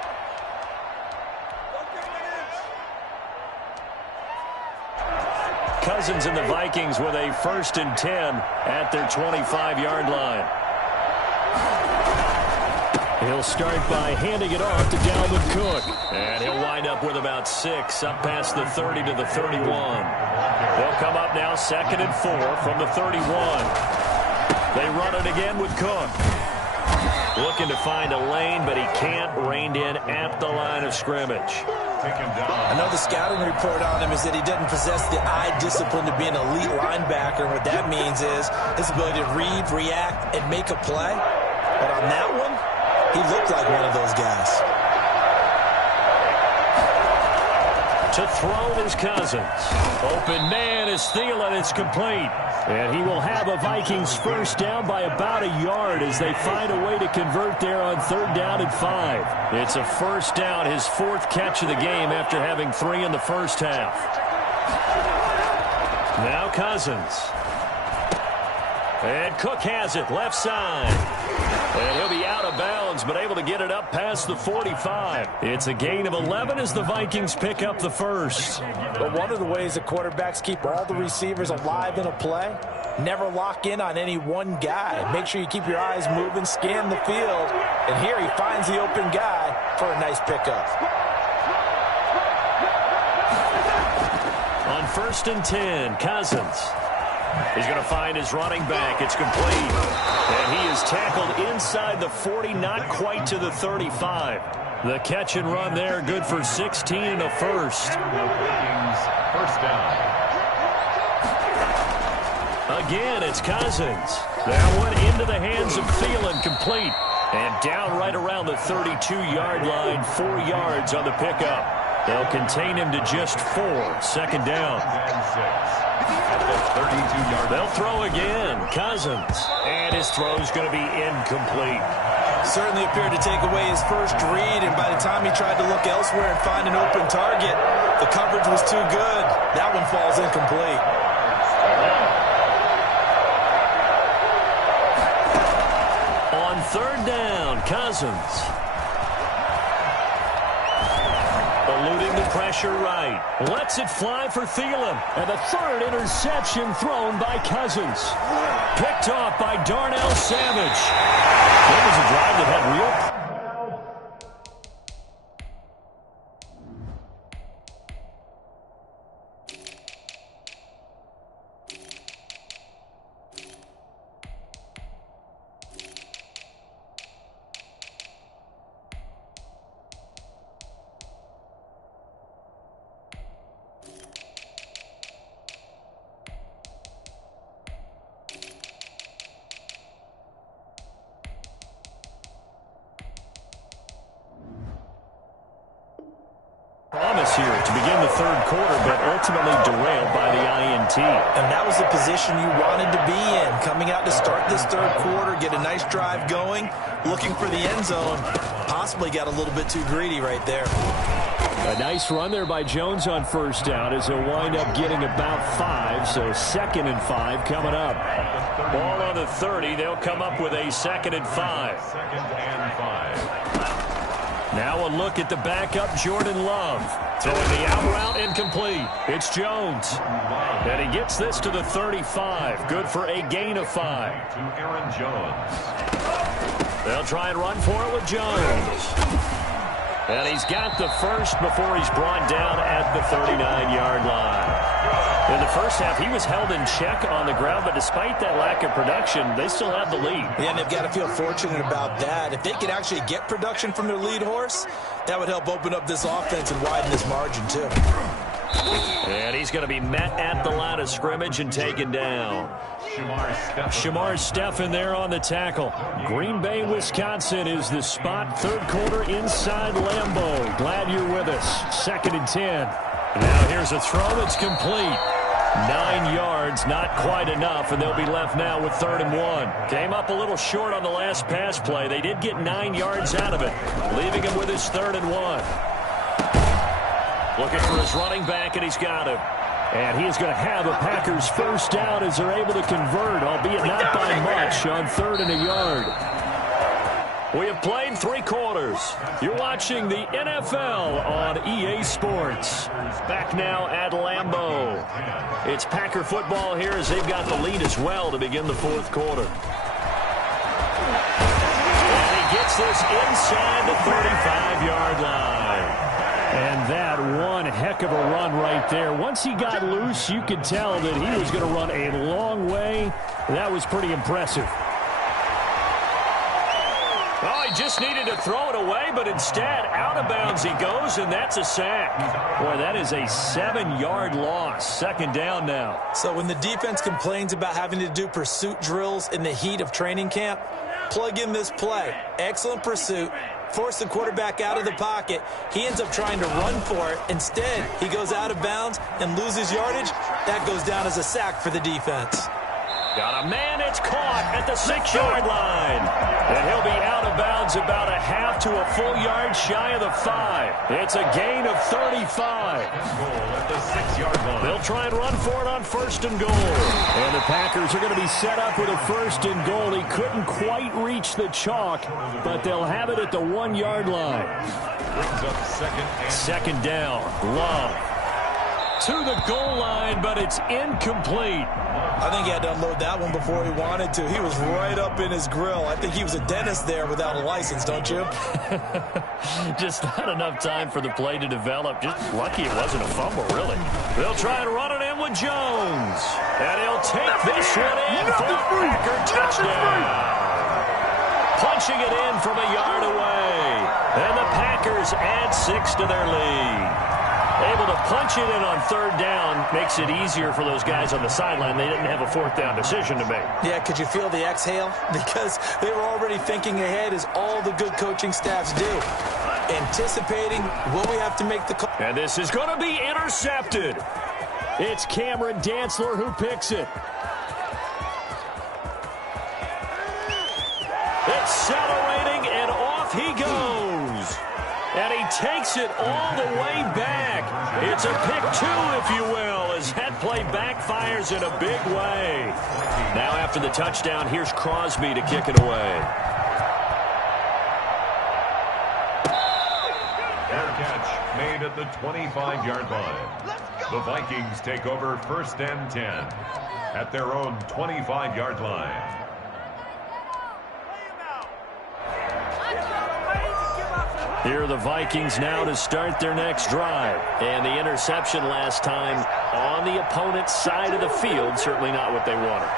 Cousins and the Vikings with a 1st and 10 at their 25-yard line. He'll start by handing it off to Dalvin Cook. And he'll wind up with about 6 up past the 30 to the 31. They'll come up now 2nd and 4 from the 31. They run it again with Cook. Looking to find a lane, but he can't. Reined in at the line of scrimmage. I know the scouting report on him is that he doesn't possess the eye discipline to be an elite linebacker. And what that means is his ability to read, react, and make a play. But on that one, he looked like one of those guys. To throw is Cousins. Open man is Thielen. It's complete. And he will have a Vikings first down by about a yard as they find a way to convert there on 3rd down and 5. It's a first down, his 4th catch of the game after having 3 in the first half. Now Cousins. And Cook has it, left side. And he'll be out of bounds, but able to get it up past the 45. It's a gain of 11 as the Vikings pick up the first. But one of the ways the quarterbacks keep all the receivers alive in a play, never lock in on any one guy. Make sure you keep your eyes moving, scan the field. And here he finds the open guy for a nice pickup. On 1st and 10, Cousins. He's going to find his running back. It's complete. And he is tackled inside the 40, not quite to the 35. The catch and run there, good for 16 and a first. First down. Again, it's Cousins. That one into the hands of Thielen, complete. And down right around the 32-yard line, 4 yards on the pickup. They'll contain him to just 4. Second down. They'll throw again. Cousins. And his throw's going to be incomplete. Certainly appeared to take away his first read, and by the time he tried to look elsewhere and find an open target, the coverage was too good. That one falls incomplete. On third down, Cousins. Eluding the pressure right. Lets it fly for Thielen. And the third interception thrown by Cousins. Picked off by Darnell Savage. That was a drive that had real... promise here to begin the third quarter, but ultimately derailed by the INT. And that was the position you wanted to be in. Coming out to start this third quarter, get a nice drive going, looking for the end zone. Possibly got a little bit too greedy right there. A nice run there by Jones on first down as he'll wind up getting about 5, so 2nd and 5 coming up. Ball on the 30, they'll come up with a 2nd and 5. Second and 5. Now a look at the backup, Jordan Love. Throwing the out route, incomplete. It's Jones. And he gets this to the 35. Good for a gain of 5. To Aaron Jones. They'll try and run for it with Jones. And he's got the first before he's brought down at the 39-yard line. In the first half, he was held in check on the ground, but despite that lack of production, they still have the lead. Yeah, and they've got to feel fortunate about that. If they could actually get production from their lead horse, that would help open up this offense and widen this margin, too. And he's going to be met at the line of scrimmage and taken down. Shamar Stephen there on the tackle. Green Bay, Wisconsin is the spot. Third quarter inside Lambeau. Glad you're with us. 2nd and 10. Now here's a throw that's complete. 9 yards, not quite enough, and they'll be left now with 3rd and 1. Came up a little short on the last pass play. They did get 9 yards out of it, leaving him with his 3rd and 1. Looking for his running back, and he's got him. And he is going to have a Packers first down as they're able to convert, albeit not by much, on 3rd and a yard. We have played 3 quarters. You're watching the NFL on EA Sports. Back now at Lambeau. It's Packer football here as they've got the lead as well to begin the 4th quarter. And he gets this inside the 35-yard line. And that one heck of a run right there. Once he got loose, you could tell that he was going to run a long way. That was pretty impressive. Oh, he just needed to throw it away, but instead, out of bounds he goes, and that's a sack. Boy, that is a 7-yard loss. 2nd down now. So when the defense complains about having to do pursuit drills in the heat of training camp, plug in this play. Excellent pursuit. Force the quarterback out of the pocket. He ends up trying to run for it. Instead, he goes out of bounds and loses yardage. That goes down as a sack for the defense. Got a man, it's caught at the 6-yard line. And he'll be out of bounds about a half to a full yard shy of the 5. It's a gain of 35. Goal at the 6-yard line. They'll try and run for it on 1st and goal. And the Packers are going to be set up with a 1st and goal. He couldn't quite reach the chalk, but they'll have it at the 1-yard line. Brings up 2nd down. Love to the goal line, but it's incomplete. I think he had to unload that one before he wanted to. He was right up in his grill. I think he was a dentist there without a license, don't you? Just not enough time for the play to develop. Just lucky it wasn't a fumble, really. They'll try and run it in with Jones. And he'll take this one in for a Packer touchdown. Punching it in from a yard away. And the Packers add 6 to their lead. Able to punch it in on third down. Makes it easier for those guys on the sideline. They didn't have a fourth down decision to make. Yeah, could you feel the exhale? Because they were already thinking ahead, as all the good coaching staffs do. Anticipating, will we have to make the call? And this is going to be intercepted. It's Cameron Dantzler who picks it. Accelerating, and off he goes. And he takes it all the way back. It's a pick two, if you will, as that play backfires in a big way. Now after the touchdown, here's Crosby to kick it away. Fair catch made at the 25-yard line. The Vikings take over 1st and 10 at their own 25-yard line. Here are the Vikings now to start their next drive. And the interception last time on the opponent's side of the field, certainly not what they wanted.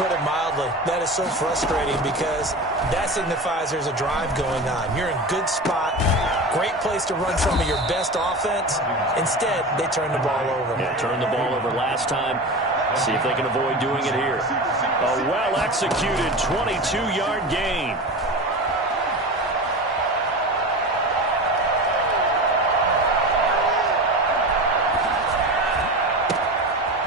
Put it mildly, that is so frustrating because that signifies there's a drive going on. You're in good spot, great place to run some of your best offense. Instead, they turn the ball over. Yeah, turned the ball over last time. See if they can avoid doing it here. A well-executed 22-yard gain.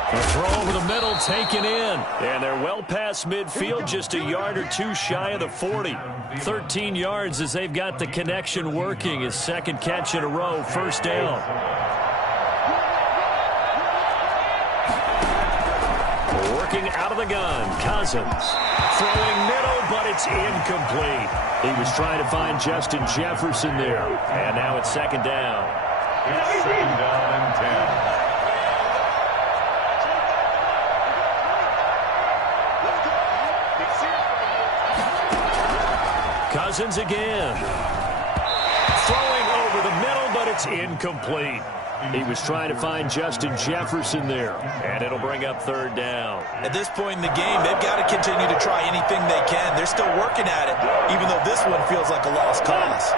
A throw over the middle, taken in. And they're well past midfield, just a yard or two shy of the 40. 13 yards as they've got the connection working. His second catch in a row, first down. Working out of the gun, Cousins. Throwing middle, but it's incomplete. He was trying to find Justin Jefferson there. And now it's second down. It's second down and 10. Cousins again. Throwing over the middle, but it's incomplete. He was trying to find Justin Jefferson there. And it'll bring up third down. At this point in the game, they've got to continue to try anything they can. They're still working at it, even though this one feels like a lost cause.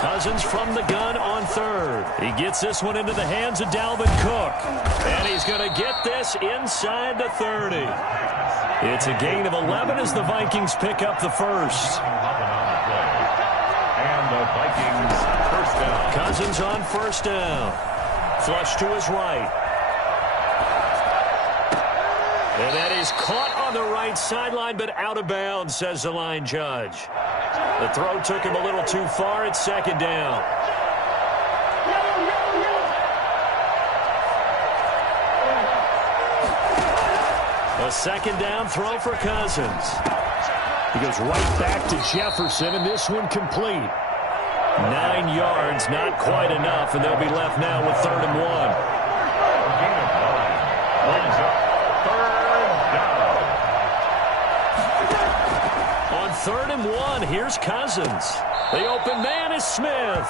Cousins from the gun on third. He gets this one into the hands of Dalvin Cook. And he's going to get this inside the 30. It's a gain of 11 as the Vikings pick up the first. And the Vikings first down. Cousins on first down. Flush to his right. And that is caught on the right sideline, but out of bounds, says the line judge. The throw took him a little too far. It's second down. A second down throw for Cousins. He goes right back to Jefferson, and this one complete. 9 yards, not quite enough, and they'll be left now with 3rd and 1. Gain of 9 brings up 3rd down. On 3rd and 1, here's Cousins. The open man is Smith.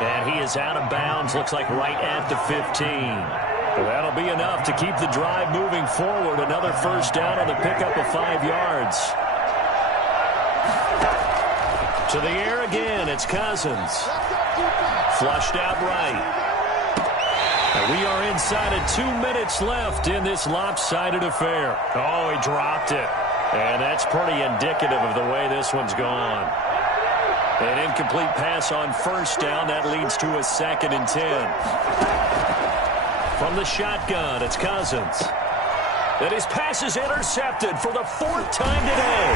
And he is out of bounds, looks like right at the 15. That'll be enough to keep the drive moving forward. Another first down on the pickup of 5 yards. To the air again, it's Cousins. Flushed out right. And we are inside of 2 minutes left in this lopsided affair. Oh, he dropped it. And that's pretty indicative of the way this one's gone. An incomplete pass on first down. That leads to a 2nd and 10. From the shotgun, it's Cousins. And his pass is intercepted for the 4th time today.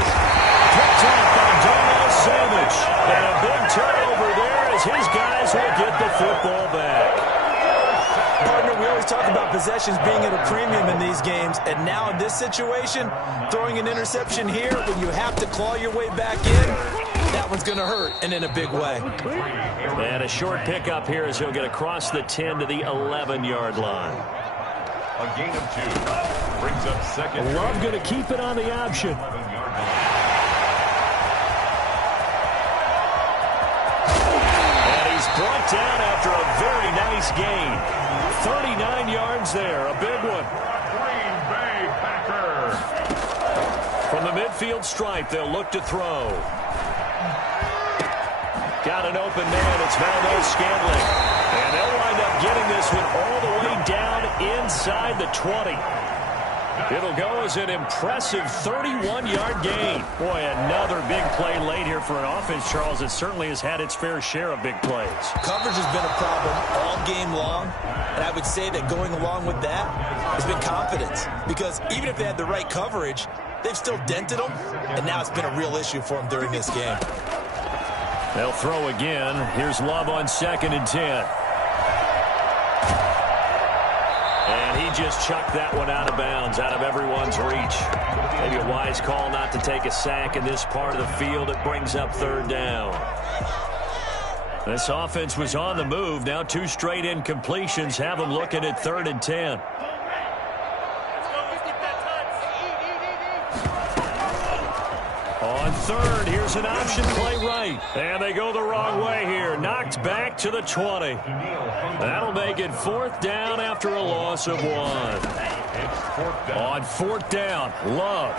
Picked up by Darnell Savage. And a big turnover there as his guys will get the football back. Partner, we always talk about possessions being at a premium in these games. And now in this situation, throwing an interception here when you have to claw your way back in, that one's going to hurt, and in a big way. And a short pickup here as he'll get across the 10 to the 11-yard line. A gain of 2 brings up 2nd. Love going to keep it on the option. And he's brought down after a very nice gain. 39 yards there, a big one. Green Bay Packers. From the midfield stripe, they'll look to throw. Got an open man. It's Valdez-Scantling. And they'll wind up getting this one all the way down inside the 20. It'll go as an impressive 31-yard gain. Boy, another big play late here for an offense, Charles. It certainly has had its fair share of big plays. Coverage has been a problem all game long, and I would say that going along with that has been confidence. Because even if they had the right coverage, they've still dented them, and now it's been a real issue for them during this game. They'll throw again. Here's Love on 2nd and 10. And he just chucked that one out of bounds, out of everyone's reach. Maybe a wise call not to take a sack in this part of the field. It brings up 3rd down. This offense was on the move. Now 2 straight incompletions have them looking at 3rd and 10. On 3rd, here's an option play right. And they go the wrong way here. Knocked back to the 20. That'll make it 4th down after a loss of 1. On 4th down, Love.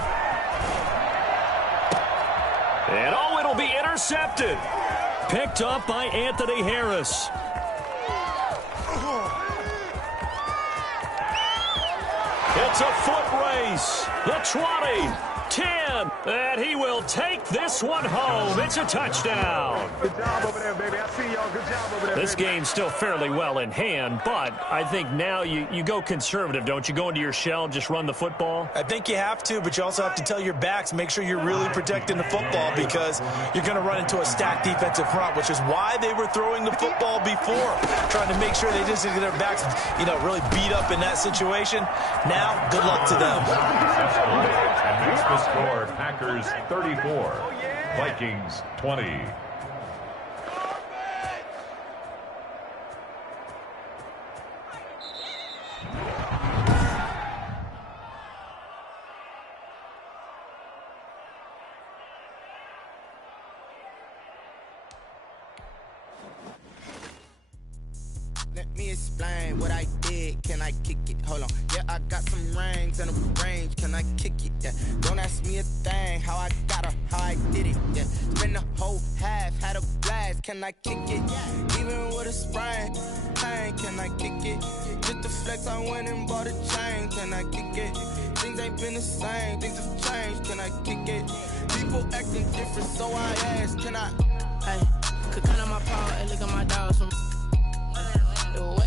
And oh, it'll be intercepted. Picked up by Anthony Harris. It's a foot race. The 20. 10, and he will take this one home. It's a touchdown. Good job over there, baby. I see y'all. Good job over there, This game's still fairly well in hand, but I think now you go conservative, don't you? Go into your shell and just run the football? I think you have to, but you also have to tell your backs, make sure you're really protecting the football because you're going to run into a stacked defensive front, which is why they were throwing the football before, trying to make sure they didn't get their backs, really beat up in that situation. Now, good luck to them. And the score, Packers 34, Vikings 20. Let me explain what I did. Can I kick it? Hold on. Yeah, I got some rings and a range. Can I kick it? Yeah. Don't ask me a thing. How I got her, how I did it. Yeah. Spend the whole half, had a blast. Can I kick it? Even with a sprain, pain. Can I kick it? Just the flex, I went and bought a chain. Can I kick it? Things ain't been the same. Things have changed. Can I kick it? People acting different, so I asked. Can I? Hey, could count on my power and look at my dogs from.